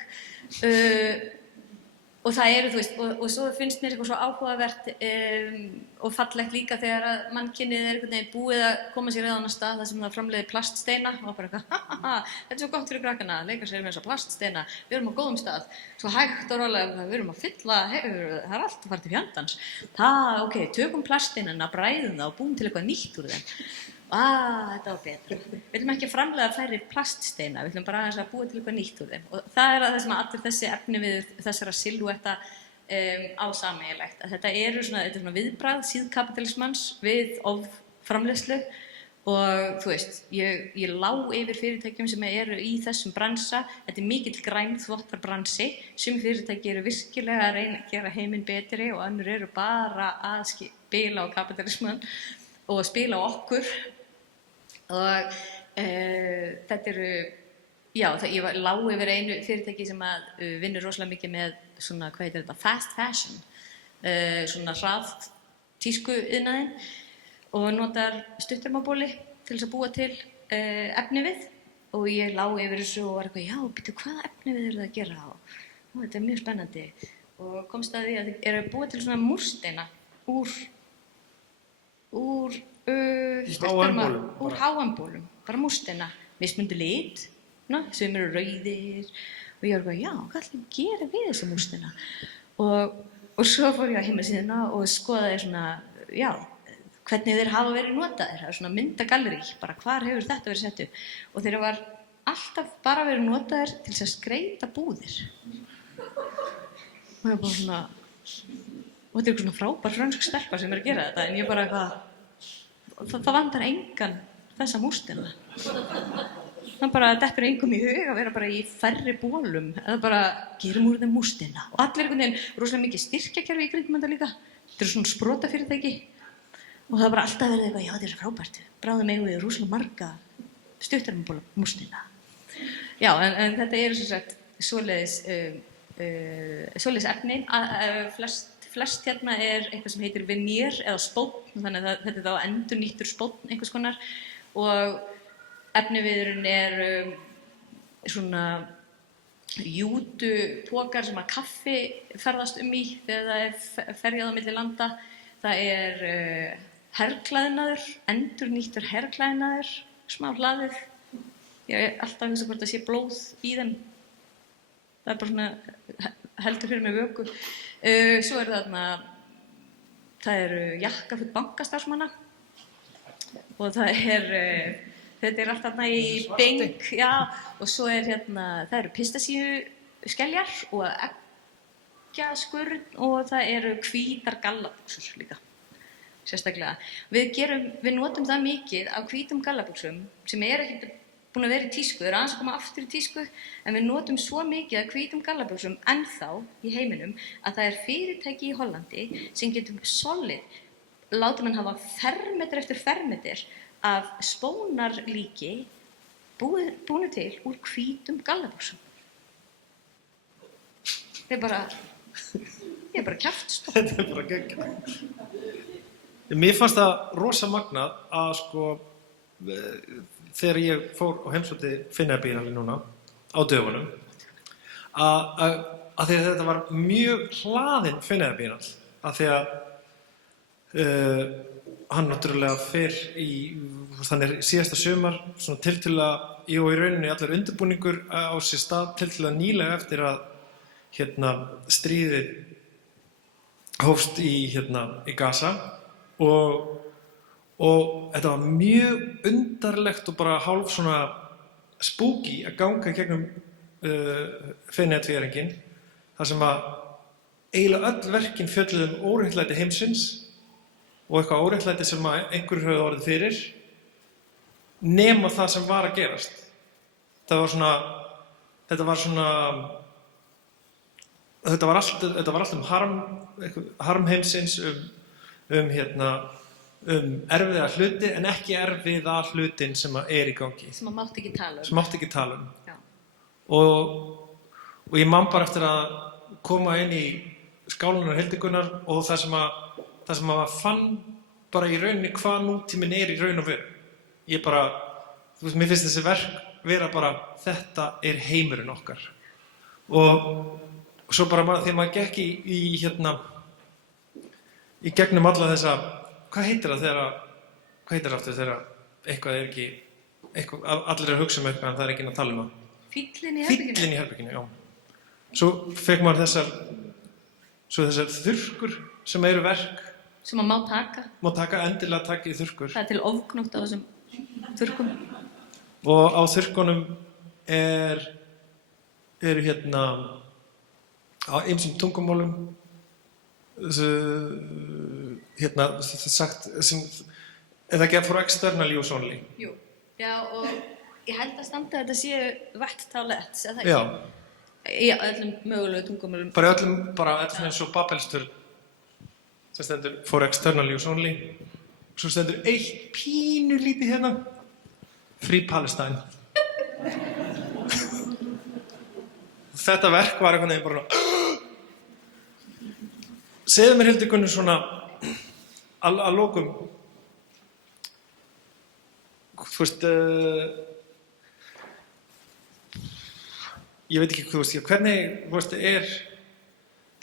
og það eru, þú veist, og svo finnst mér eitthvað svo áhugavert og fallegt líka þegar að mannkynið er einhvern veginn búið að koma sér á annan stað þar sem það framleiðir plaststeina og bara eitthvað, þetta er svo gott fyrir krakkana að leika sér með þessa plaststeina, við erum á góðum stað svo hægt og rólega, við erum að fylla það er allt að fara til fjandans ok, tökum plaststeinana, bræðum það og búum til eitthvað nýtt úr þeim þetta var betra. Við viljum ekki framleiða færri plaststeina, við viljum bara aðeins að búa til eitthvað nýtt úr þeim. Og það er það sem allir þessi efni við þessara silúetta á sameiginlegt. Þetta er svona viðbragð síðkapitalismans við offramleiðslu og þú veist, ég lá yfir fyrirtækjum sem eru í þessum bransa. Þetta er mikill grænþvottarbransi. Sum fyrirtæki eru virkilega að reyna að gera heiminn betri og önnur eru bara að spila á kapitalismann og spila á okkur. Og þetta eru, ég lá yfir einu fyrirtæki sem að vinnur rosalega mikið með svona, hvað heitir þetta, fast fashion, svona hrað tískuiðnaðinn og notar stuttermabóli til þess að búa til efni við og ég lá yfir þessu og var eitthvað, já, býttu, hvaða efni við eruð að gera og þetta er mjög spennandi og komst að því að þið eru að búa til svona múrsteina úr háambólum, bara múrsteina, mismunandi lit, sem eru rauðir og ég var já, hvað ætlum ég að gera við þessa múrsteina og svo fór ég á heimasíðuna og skoðaði svona, hvernig þeir hafa verið notaðir, það er svona myndagallerí, bara hvar hefur þetta verið sett upp og þeir var alltaf bara verið notaðir til þess að skreyta búðir og ég bara svona, Og þetta er eitthvað svona frábær frönsk stelpa sem að gera þetta, en ég bara eitthvað, það vantar engan þessa mústina. Það bara dettur engum í hug að vera bara í færri bólum, eða bara gerum úr þeim mústina. Og allir einhvern veginn, rosalega mikið styrkjakerfi í kringum þetta líka. Þetta svona sprotafyrirtæki. Og það bara alltaf verið eitthvað, já þetta er svo frábært, bráðum eigum við rosalega marga stuttarmabóla mústina. Já, en þetta eru sem sagt svoleiðis efni. Flest hérna er eitthvað sem heitir veneer eða spónn, þannig að þetta er þá endurnýttur spónn einhvers konar. Og efniviðurinn er svona jútupokar sem að kaffi ferðast í þegar það er ferjað á milli landa. Það er herklæðnaður, endurnýttur herklæðnaður, smá hlaðið. Ég er alltaf að hugsa hvort það sé blóð í þeim. Það er bara svona heldur fyrir mig vöku. Svo er það eru jakkafull bankastarfsmanna og þetta er allt þarna í bing, já, og svo það eru pistasíuskeljar og eggjaskurn og það eru hvítar gallabuxur líka, sérstaklega. Við notum það mikið af hvítum gallabuxum sem er ekki búin að vera í tísku, þeir aðeins að koma aftur í tísku, en við notum svo mikið af hvítum gallabuxum ennþá í heiminum að það er fyrirtæki í Hollandi sem getur láta mann hafa fermeter eftir fermeter af spónarlíki búinu til úr hvítum gallabuxum. Ég er bara kjaftstopp. Þetta er bara geggjað. Mér fannst það rosa magnað að þegar ég fór á heimsótti Feneyjabíennáli núna á dögunum að því að þetta var mjög hlaðinn Feneyjabíennáll af því að hann náttúrulega fer þannig síðasta sumar svona tiltölulega, í rauninni allur undirbúningur á sér stað tiltölulega nýlega eftir að stríðið hófst í Gaza og þetta var mjög undarlegt og bara hálf svona spooky að ganga gegnum Feneyjatvíæringinn þar sem að eiginlega öll verkin fjölluðu óréttlæti heimsins og eitthvað óréttlæti sem einhverjur höfðu orðið fyrir nema það sem var að gerast. Þetta var allt harm heimsins erfiða hluti en ekki erfiða hlutin sem er í gangi. Sem að mátti ekki tala um. Já. Og ég man bara eftir að koma inn í skálunar Hildigunnar og það sem maður fann bara í rauninni hvað nútíminn er í raun og veru. Mér finnst þessi verk vera bara, þetta er heimurinn okkar. Og svo bara þegar maður gekk í gegnum alla þessa, hvað heitir það aftur þegar eitthvað er ekki, allir er að hugsa eitthvað en það er ekki að tala um það. Fíllinn í herberginu. Fíllinn í herberginu, já. Svo fekk maður þessar þurrkur sem eru verk. Sem að má taka. Má taka, endilega taka í þurrkur. Það er til ofgnótt á þessum þurrkum. Og á þurrkunum eru á ýmsum tungumálum sagt sem er það ekki for external use only? Jú, já og ég held að standa þetta séu vettalets, eða ekki? Já. Í öllum mögulegu tungumálum. Bara öllum eins og Babelsturn sem stendur for external use only. Svo stendur eitt pínu lítið hérna, Free Palestine. Þetta verk var einhvern veginn bara segðu mér Hildigunni svona að lokum þú veist ég veit ekki hvernig þú veist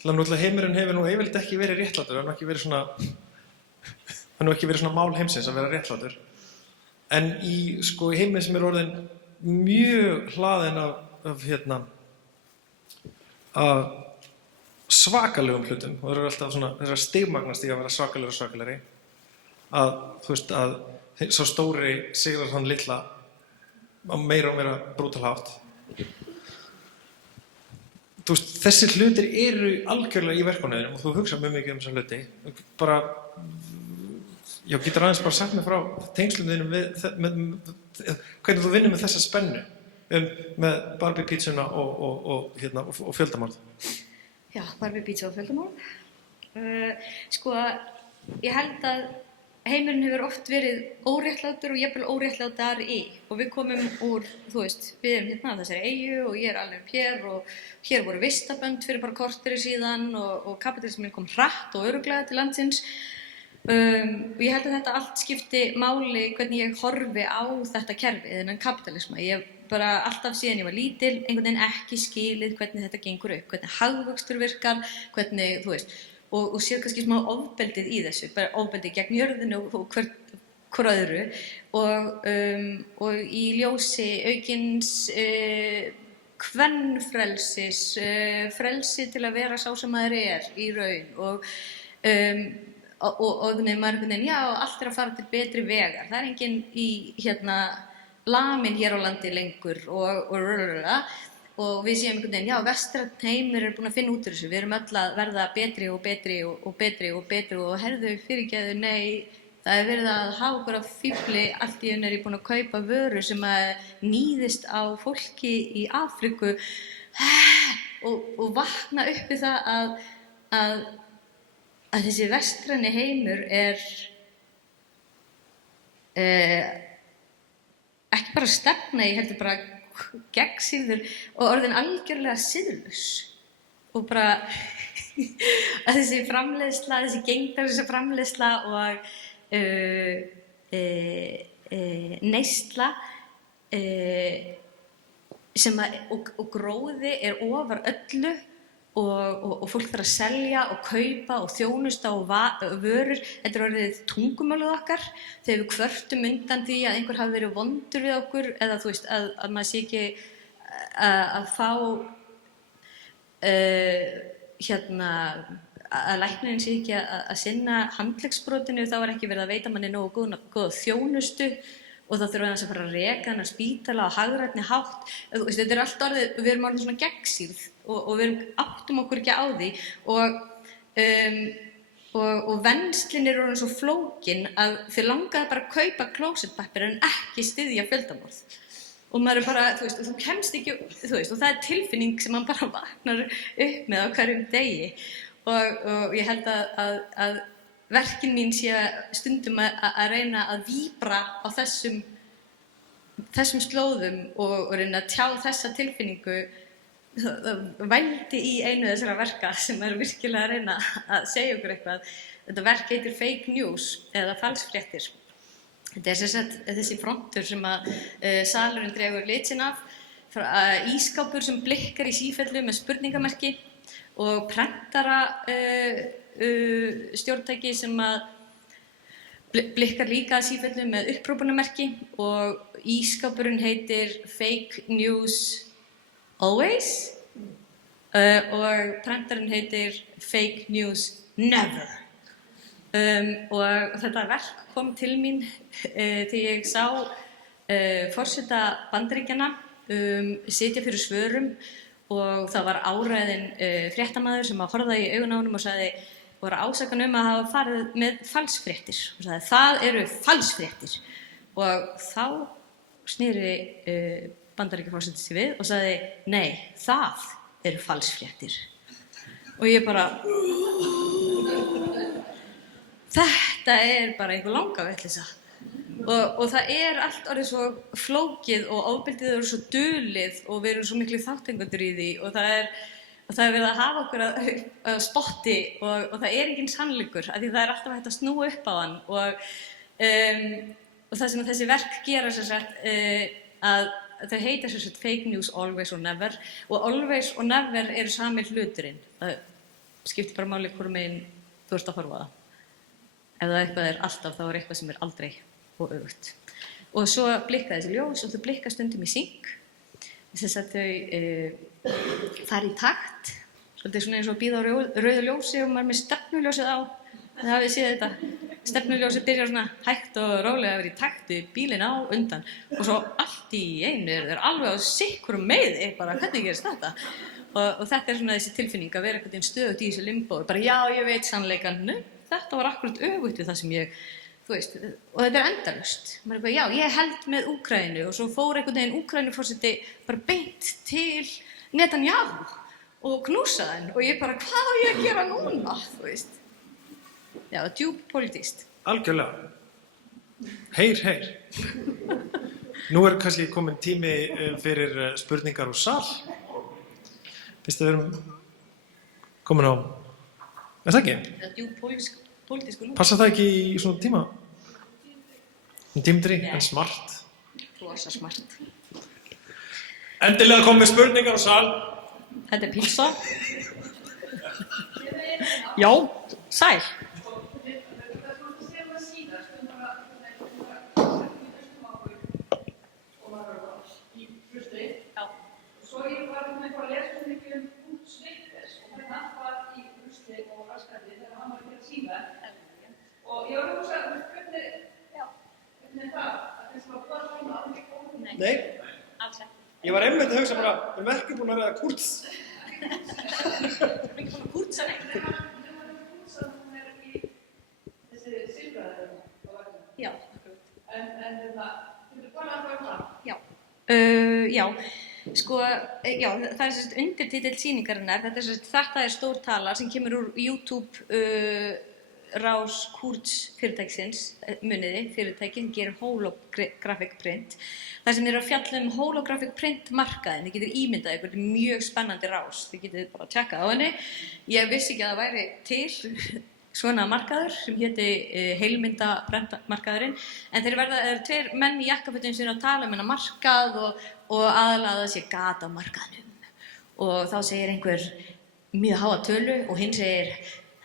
náttúrulega heimurinn hefur nú yfirleitt ekki verið réttlátur það er nú ekki verið svona mál heimsins að vera réttlátur en í heiminn sem er orðin mjög hlaðinn af svakalegum hlutum og það eru alltaf svona þessar stigmagnast í að vera svakalegur og svakalegri að þú veist að sá stóri sigrar hann litla á meira og meira brútal hátt þú veist, þessir hlutir eru algjörlega í verkefniðinum og þú hugsa mjög mikið þessa hluti. Bara, já, getur aðeins bara sagt mér frá tengslum þínum með hvernig þú vinnur með þessa spennu með Barbie pítsuna og fjöldamorð. Já, Barbie pítsa og fjöldamorð. Sko, ég held að heimurinn hefur oft verið óréttlátur og jafnvel óréttlátari og við komum úr, þú veist, við erum hérna á þessari eyju og ég alveg upp hér og hér voru vistabönd fyrir bara korteri síðan og kapitalismin kom hratt og örugglega til landsins. Og ég held að þetta allt skipti máli hvernig ég horfi á þetta kerfi, þennan kapitalisma. Ég bara alltaf síðan ég var lítil, einhvern veginn ekki skilið hvernig þetta gengur upp, hvernig hagvöxtur virkar, hvernig, þú veist, og sér kannski smá ofbeldið í þessu, bara ofbeldið gegn jörðinu og hver öðru og í ljósi aukins kvenfrelsis, frelsi til að vera sá sem maður í raun og maður einhvern veginn, já, allt að fara til betri vegar. Það enginn í lamin hér á landi lengur og við séum einhvern veginn, já, vestræn heimur búin að finna út úr þessu. Við erum öll að verða betri og betri og betri og betri og herðu fyrirgeðu, nei, það verið að hafa okkur á fífli, allt í einu ég búin að kaupa vöru sem að níðist á fólki í Afríku og vakna upp við það að þessi vestræni heimur ekki bara stefna, ég heldur bara gegnsýrður og orðin algjörlega siðlaus og bara að þessi framleiðsla, þessi gegndarlausa framleiðsla og neysla og gróði ofar öllu og fólk þarf að selja og kaupa og þjónusta og vörur. Þetta orðið tungumálið okkar þegar við kvörtum undan því að einhver hafi verið vondur við okkur eða þú veist að maður sé ekki að fá að læknirinn sé ekki að sinna handleggsbrotinu, þá ekki verið að veita manni nógu góða þjónustu og þá þurfum við að fara að reka hann að spítala á hagrænni hátt. Þetta allt orðið, við erum orðið svona gegnsýrð og við áttum okkur ekki á því og venslin orðin svo flókin að þið langaði bara að kaupa klósettpappír en ekki styðja fjöldamorð. Og maður bara, þú veist, þú kemst ekki, þú veist, og það tilfinning sem maður bara vaknar upp með á hverjum degi. Og ég held að verkin mín sé stundum að reyna að víbra á þessum slóðum og reyna að tjá þessa tilfinningu vældi í einu þessara verka sem virkilega að reyna að segja okkur eitthvað. Þetta verk heitir Fake News eða falsfréttir. Þetta sem sagt þessi frontur sem að salurinn dregur lit sinn af, ísskápur sem blikkar í sífellu með spurningamerki og prentara stjórntæki sem að blikkar líka að sífellu með upphrópunarmerki og ísskápurinn heitir Fake News Always og prentarinn heitir Fake News Never. Og þetta verk kom til mín þegar ég sá forseta Bandaríkjanna sitja fyrir svörum og það var áræðinn fréttamaður sem að horfða í augun á honum og sagði og var að ásaka að hafa farið með falsfréttir og sagði það eru falsfréttir og þá sneri Bandaríkjaforseti sig við og sagði nei, það eru falsfréttir og ég bara þetta bara einhver langa vitleysa og það allt orðið svo flókið og ofbeldið eru svo dulið og við erum svo miklu þátttakendur í því og það verið að hafa okkur að spotti og það enginn sannleikur af því það alltaf hægt að snúa upp á hann og það sem þessi verk gera sem sagt að þau heita sem sagt Fake News Always og Never og Always og Never eru sami hluturinn. Það skiptir bara máli hvorum megin þú ert að horfa á það. Ef það eitthvað alltaf þá eitthvað sem aldrei og öfugt. Og svo blikka þessi ljós og þau blikka stundum í synk. Þess að þau fara í takt. Svolítið svona eins og að bíða á rauðu ljósi og maður með stefnuljósið á. Það hafið séð þetta. stefnuljósið byrjar svona hægt og rólega að vera í takt við bílinn á undan og svo allt í einu eru þeir alveg á sikkurum meiði, bara hvernig gerist þetta? Og þetta svona þessi tilfinning að vera einhvern veginn stöðugt í þessu limbói, bara já, ég veit sannleikann, þetta var akkurat öfugt við það sem ég, þú veist, og þetta endalaust. Maður bara, já, ég held með Úkraínu og svo fór einhvern veginn Úkraínuforseti bara beint til Netanyahu og knúsaði hann og ég bara, hvað á ég að gera núna, þú veist? Já, djúp pólitískt. Algjörlega. Heyr. Nú kannski komin tími fyrir spurningar úr sal. Fyrst við erum komin á... Er það ekki? Það er djúp pólitísku nú. Passar það ekki í svona tíma? Tímdri, en smart. Rosa smart. Endilega komið spurningar úr sal. Þetta er pizza. Já, sæl. Svo ég var eitthvað að lesa mikið Snickers og hvernig hann var í rusli og raskandi þegar hann var að gera síðan. Og ég var að hugsa, hvernig er það? Það finnst bara hvað svona alveg góð? Nei. Alls ekki. Ég var einmitt að hugsa bara, við erum ekki búin að ræða Kurz. Við erum ekki búin að kurza neitt. Þegar maður er Kurz að hún er í þessi silfraðið á vegna. Já, akkurat. En þetta, getur bara að fara fram? Já. Já, sko, já, það er undirtitill sýningarinnar, þetta er stór tala sem kemur úr YouTube rás Kurz fyrirtækisins, muniði fyrirtæki sem gerir holographic print. Það sem eru að fjalla holographic print markaðin, þið getur ímyndað ykkur, þetta er mjög spennandi rás, þið getur bara tjekkað á henni. Ég vissi ekki að það væri til svona markaður sem héti heilmynda prentmarkaðurinn, en þeir eru tveir menn í jakkafötum sem eru að tala hennar markað og aðalega það sé gat á markaðnum. Og þá segir einhver mjög háa tölu og hinn segir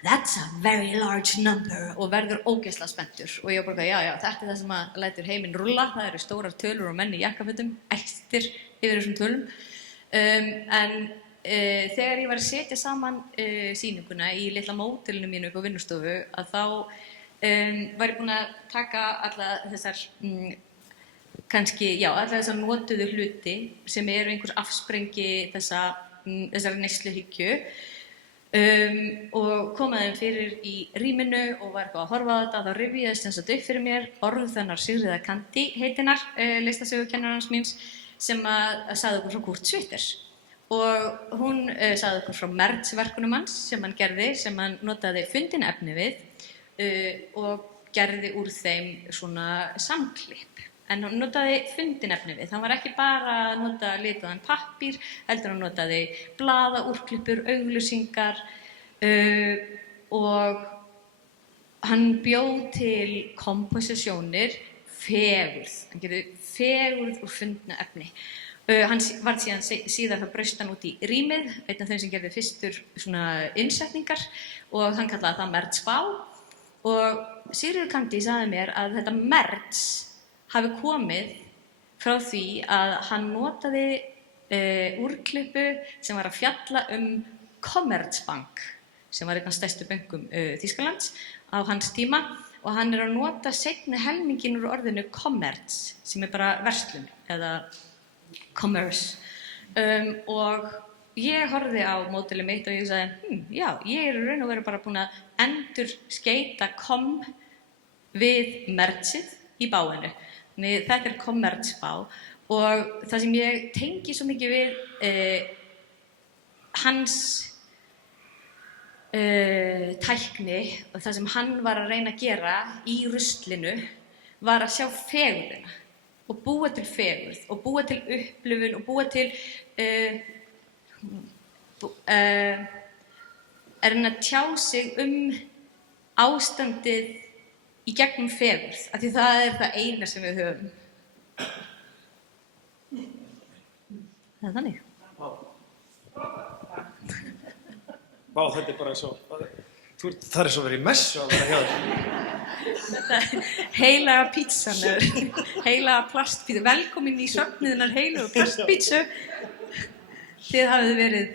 "That's a very large number" og verður ógeðslega spenntur. Og ég var bara, já, þetta er það sem að lætur heiminn rúlla, það eru stórar tölur og menn í jakkafötum, æstir yfir þessum tölum. Þegar ég var að setja saman sýninguna í litla módelinu mínu upp á vinnustofu að þá var ég búin að taka alla þessar alla þessar notuðu hluti sem eru einhvers afsprengi þessar neysluhyggju og koma þeim fyrir í rýminu og var eitthvað að horfa á þetta og þá rifjaðist þess að upp fyrir mér orð þennar Sigríðar Kandi heitinnar, listasögukennarans míns sem að sagði okkur frá Kurt Schwitters. Og hún sagði okkur frá Merz-verkunum hans sem hann gerði, sem hann notaði fundin efni við og gerði úr þeim svona samklipp. En hann notaði fundin efni við, hann var ekki bara að nota litaðan pappír, heldur hann notaði blaðaúrklippur, auglýsingar og hann bjó til komposisjónir, fegurð, hann gerði fegurð úr fundna efni. Hann varð síðan það braust hann út í rýmið, einn af þeim sem gerði fyrstur svona innsetningar og hann kallaði það Merz-spá og Sigríður Kandi sagði mér að þetta Merz hafi komið frá því að hann notaði úrklippu sem var að fjalla Commerzbank sem var einn af stærstu bönkum Þýskalands á hans tíma og hann að nota seinni helminginn úr orðinu Commerz sem bara verslun eða commerce og ég horfði á módelið mitt og ég sagði, já, ég er í raun og veru bara búin að endur skeita við Merzið í báinu. Þannig þetta er Commerzbá og það sem ég tengi svo mikið við hans tækni og það sem hann var að reyna að gera í ruslinu var að sjá fegurðina og búa til fegurð og búa til upplifun og búa til reyna að tjá sig ástandið í gegnum fegurð, af því það er það eina sem við höfum. Það er þannig. Vá, þetta er bara svo... Það er svo verið í messu að vera hjá þér. Heilaga pítsan er heilaga plastpítsu. Velkomin í söfniðinnar heilagu plastpítsu. Þið hafið verið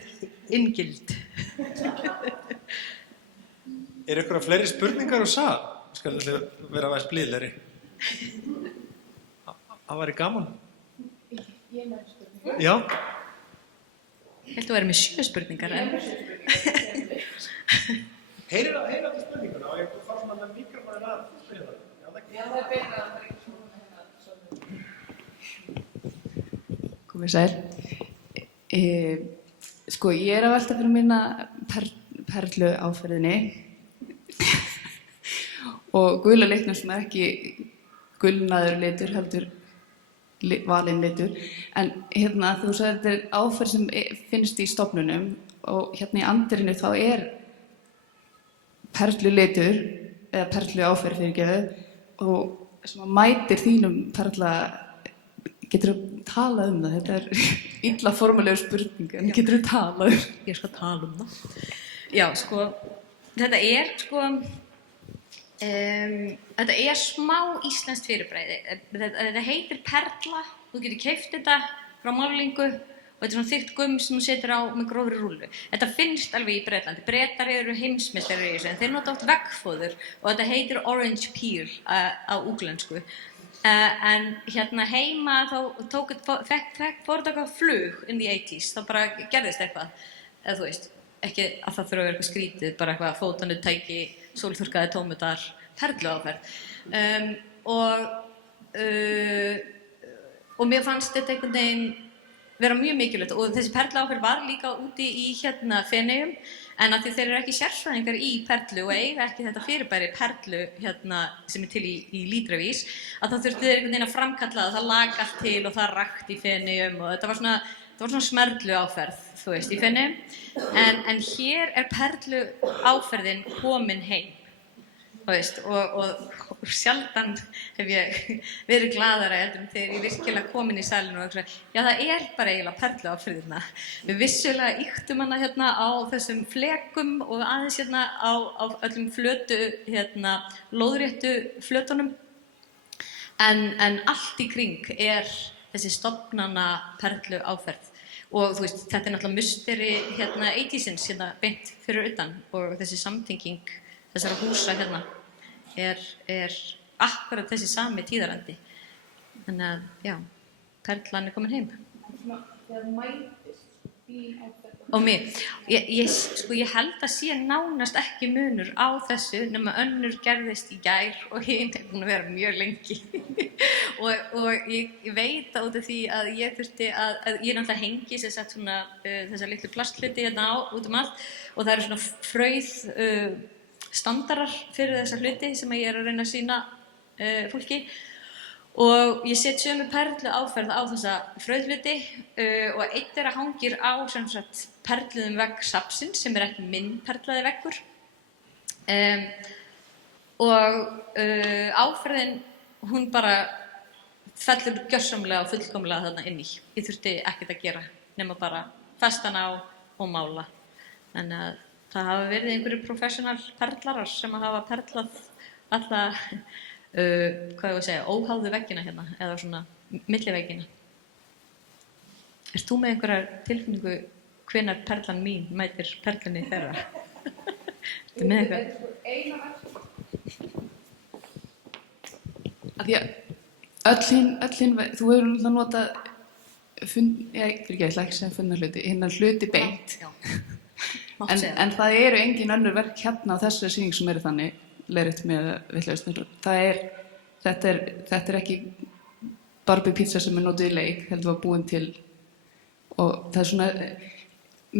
inngild. Er ykkur fleiri spurningar og sal? Skulle vera aðeins blíðlegri. Það væri gaman. Ég með spurningu. Já. Ég held að vera með 7 spurningar, en... Heyrir þetta spurninguna og ég fara svona með mikrofónin að spyrja það. Já, það er betra að það er ekki svona Komið sæl. Sko, ég er að velta fyrir minna perlu áferðinni og gula litnum sem er ekki gulnaður litur, heldur valinn litur. En hérna, þú sagði þetta er áferð sem finnst í stofnunum og hérna í andirinu þá er perlu litur eða perlu áferð fyrirgefið og sem að mætir þínum perla. Getur þú talað það? Þetta er illa formulega spurning, en getur þú talað Ég skal tala það. Já, sko, þetta er smá íslenskt fyrirbræði. Þetta heitir perla, þú getur keypt þetta frá málingu og þetta er svona þykkt gumm sem þú setur á með grófri rúllu. Þetta finnst alveg í Bretlandi. Bretar eru heimsmeistarar í þessu, en þeir nota oft veggfóður og þetta heitir orange peel á úglensku. En hérna heima þá fór þetta flug in the 80s, þá bara gerðist eitthvað, eða þú veist, ekki að það þurfa að vera eitthvað skrítið, bara eitthvað fótanu tæki, sólþurrkaði tómatar, perluáferð. Og mér fannst þetta einhvern veginn vera mjög mikilvægt og þessi perluáferð var líka úti í hérna Feneyjum, en að því þeir eru ekki sérfræðingar í perlu og eiga ekki þetta fyrirbæri perlu hérna, sem er til í lítravís, að þá þurftu þeir einhvern veginn að framkalla það lag allt til og það rakt í Feneyjum og þetta var svona smerlu áferð, þú veist, í Feneyjum. En hér er perlu áferðin komin heim, þú veist, og sjaldan hef ég verið glaðara heldur en þegar ég virkilega komin í salinu og já, það er bara eiginlega perlu áferðina. Við vissulega ýktum hana hérna á þessum flekum og aðeins hérna á öllum flötu, hérna, lóðréttu flötunum. En allt í kring er þessi stofnana perlu áferð. Og þú veist, þetta er náttúrulega musteri hérna 80s hérna beint fyrir utan og þessi samtenging þessara húsa hérna er akkurat þessi sami tíðarandi. Þannig að, já, perlan er komin heim. Það mætist í áferð. Og mér, ég held að sé nánast ekki munur á þessu nema önnur gerðist í gær og hinn er búin að vera mjög lengi. og ég veit út af því að ég þurfti að ég náttúrulega hengi sem sagt svona þessar litlu plasthluti hérna á út allt og það eru svona frauð standarar fyrir þessa hluti sem ég er að reyna að sýna fólki og ég set sömu perlu áferð á þessa frauðhluti og einn þeirra hangir á sem sagt perluðum vegg safnsins sem er ekki minn perlaði veggur og áferðin hún bara fellur gjörsamlega og fullkomlega þarna inn í. Ég þurfti ekkert að gera nema bara festa hana á og mála. Þannig að það hafa verið einhverjir professional perlarar sem hafa perlað alla, hvað ég að segja, óháðu veggina hérna, eða svona milliveggina. Ert þú með einhverjar tilfinningu hvenær perlan mín mætir perlunni þeirra? Ertu með eitthvað? eina verð. Af því að öll hinn, þú hefur náttúrulega notað ég ætla ekki að segja funnarhluti, hinnar hluti beint. Já. En það eru engin önnur verk hérna á þessari sýning sem eru þannig, leiðrétt með vitlaust. Þetta er ekki Barbie pizza sem er notuð í leik, heldur var búin til og það er svona,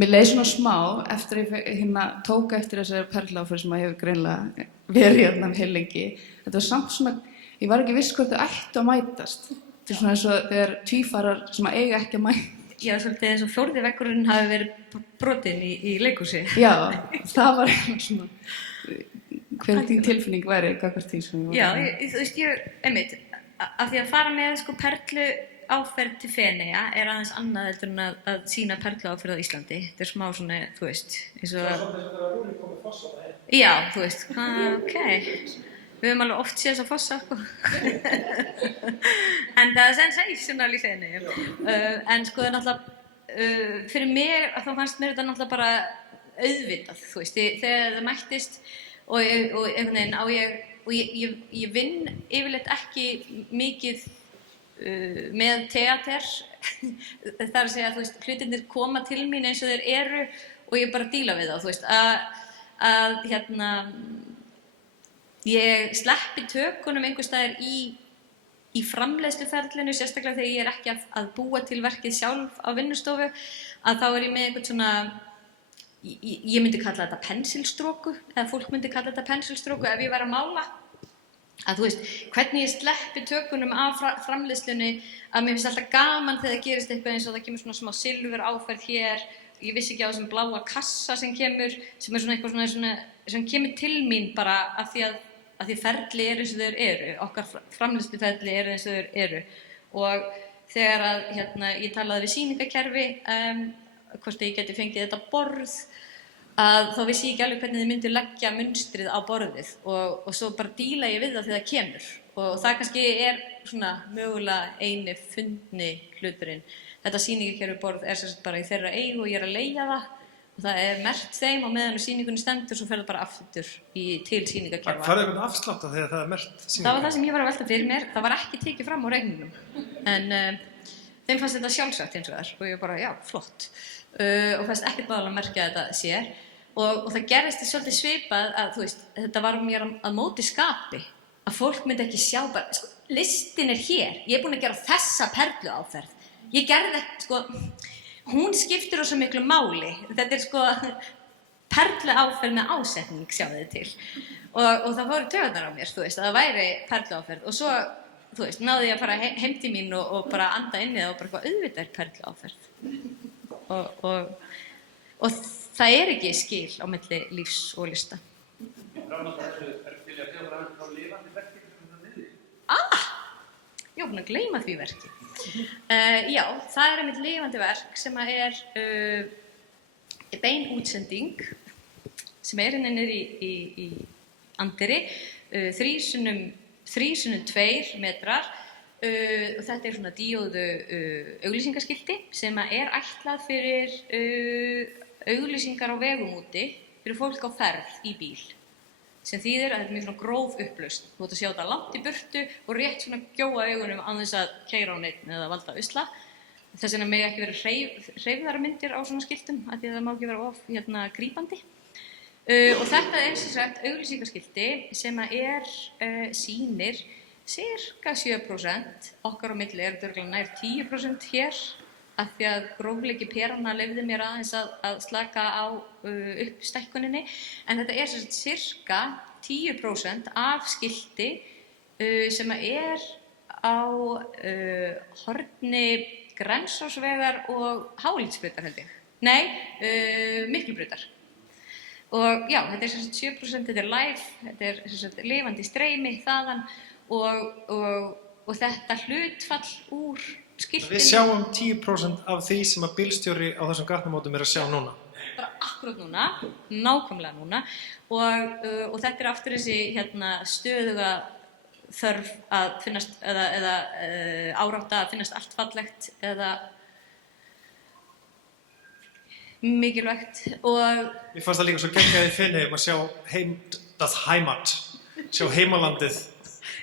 mér leið svona smá eftir að ég tók eftir þessari perluáferð sem að hefur greinlega verið hérna heil lengi. Þetta var samt svona, ég var ekki viss hvort þau ættu að mætast. Þetta er svona eins og þegar tvífarar sem að eiga ekki að mætast. Já, svolítið eins og fjórði veggurinn hafi verið brotinn í leikhúsi. Já, það var svona, hver þín tilfinning væri gagnvart því sem ég var. Já, þú veist, einmitt, af því að fara með sko perlu áferð til Feneyja er aðeins annað heldur en að sýna perlu áferð á Íslandi. Þetta er smá svona, þú veist, eins og já, þú veist, ok. Við höfum alveg oft séð þess að fossa, sko. En það er sensational í Feneyjum. En sko það er náttúrulega, fyrir mér, þá fannst mér þetta náttúrulega bara auðvitað, þú veist, þegar það mættist og einhvern veginn á ég, og og ég vinn yfirleitt ekki mikið með teater, það að segja, þú veist, hlutirnir koma til mín eins og þeir eru og ég bara díla við þá, þú veist, að hérna, ég sleppi tökunum einhvers staðar í framleiðsluferlinu, sérstaklega þegar ég er ekki að búa til verkið sjálf á vinnustofu, að þá er ég með einhvern svona, ég myndi kalla þetta pensilstróku, eða fólk myndi kalla þetta pensilstróku ef ég væri að mála. Að þú veist, hvernig ég sleppi tökunum af framleiðslunni, að mér finnst alltaf gaman þegar það gerist eitthvað eins og það kemur svona smá silfur áferð hér, ég vissi ekki á þessum bláa kassa sem kemur, sem er svona eitthvað svona sem kemur til mín bara af því að ferli eins og þeir eru, okkar framleiðsluferli eins og þeir eru. Og þegar að ég talaði við sýningakerfi, hvort ég geti fengið þetta borð, að þá vissi ég ekki alveg hvernig þið myndu leggja munstrið á borðið og svo bara díla ég við það þegar það kemur og það kannski er svona mögulega eini fundni hluturinn. Þetta sýningakerfi borð er sem sagt bara í þeirra eigu og ég er að leigja það og það er merkt þeim og meðan sýningunni stendur svo fer það bara aftur til sýningakerfa. Farðu einhvern afslátt af því að það er merkt sýningakerfi? Það var það sem ég var að velta fyrir mér, það var ekki tekið fram á reikningnum en þeim fannst þetta sjálfsagt eins og þar og ég bara, já, flott. Og fannst ekkert mála að merkja þetta sér og það gerðist svolítið svipað að þú veist, þetta var mér að móti skapi að fólk myndi ekki sjá bara, sko, listin er hér, ég er búin að gera þessa perluáferð, ég gerði sko, hún skiptir svo miklu máli, þetta er sko perluáferð með ásetning, sjáðu þið til og það fóru taugarnar á mér, þú veist, að það væri perluáferð og svo, þú veist, náði ég að fara heim til mín og bara anda inn í það og bara hvað auðvitað er perluáferð og það er ekki skil á milli lífs og lista. Ég var búin að gleyma því verki. Já, það er einmitt lifandi verk sem er bein útsending sem er hérna niður í Andeyri, 3x2 metrar. Og þetta er svona díóðu auglýsingaskilti sem er ætlað fyrir auglýsingar á vegum úti fyrir fólk á ferð í bíl sem þýðir að þetta er mjög svona gróf upplausn. Þú ert að sjá þetta langt í burtu og rétt svona gjóa augunum án þess að keyra á neinn eða valda usla. Þess vegna mega ekki vera hreyfðara myndir á svona skiltum af því að það má ekki vera of grípandi. Og þetta er sem sagt auglýsingaskilti sem sýnir cirka 7%, okkar á milli er þetta nær 10% hér af því að grófleiki peranna leyfði mér aðeins að slaka á uppstækkuninni en þetta er sem sagt cirka 10% af skilti sem er á horni Grensásvegar og Hálítsbrautar held ég. Nei, Miklubrautar. Og já, þetta er sem sagt 7%, þetta er live, þetta er sem sagt lifandi streymi þaðan og þetta hlutfall úr skiltinu. Við sjáum 10% af því sem að bílstjóri á þessum gatnamótum er að sjá núna. Bara akkurat núna, nákvæmlega núna og þetta er aftur þessi stöðuga þörf að finnast eða árátta að finnast allt fallegt eða mikilvægt og Mér fannst það líka svo geggjaði Feneyjum að sjá das Heimat, sjá heimalandið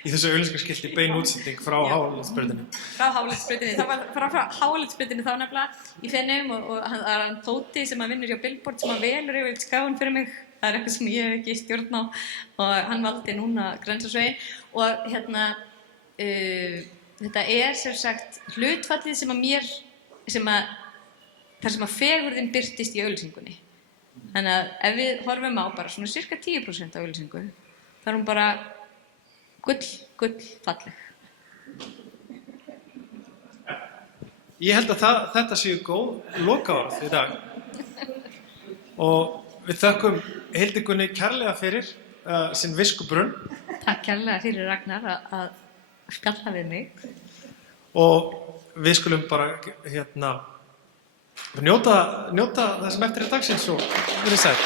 í þessu auglýsingaskilti bein útsending frá Hálítsbrautinni. Frá Hálítsbrautinni, það var frá Hálítsbrautinni þá nefnilega í Feneyjum og það er hann Tóti sem vinnur hjá Billboard sem velur yfir skáin fyrir mig. Það er eitthvað sem ég hef ekki stjórn á og hann valdi núna Grensásveginn og þetta er sem sagt hlutfallið þar sem að fegurðin birtist í auglýsingunni. Þannig að ef við horfum á bara svona cirka 10% af auglýsingu þá er hún bara gull falleg. Ég held að þetta séu góð lokaorð í dag og við þökkum Hildigunni kærlega fyrir sinn viskubrunn. Takk kærlega fyrir Ragnar að spjalla við mig. Og við skulum bara njóta það sem eftir er dagsins og verið sæl.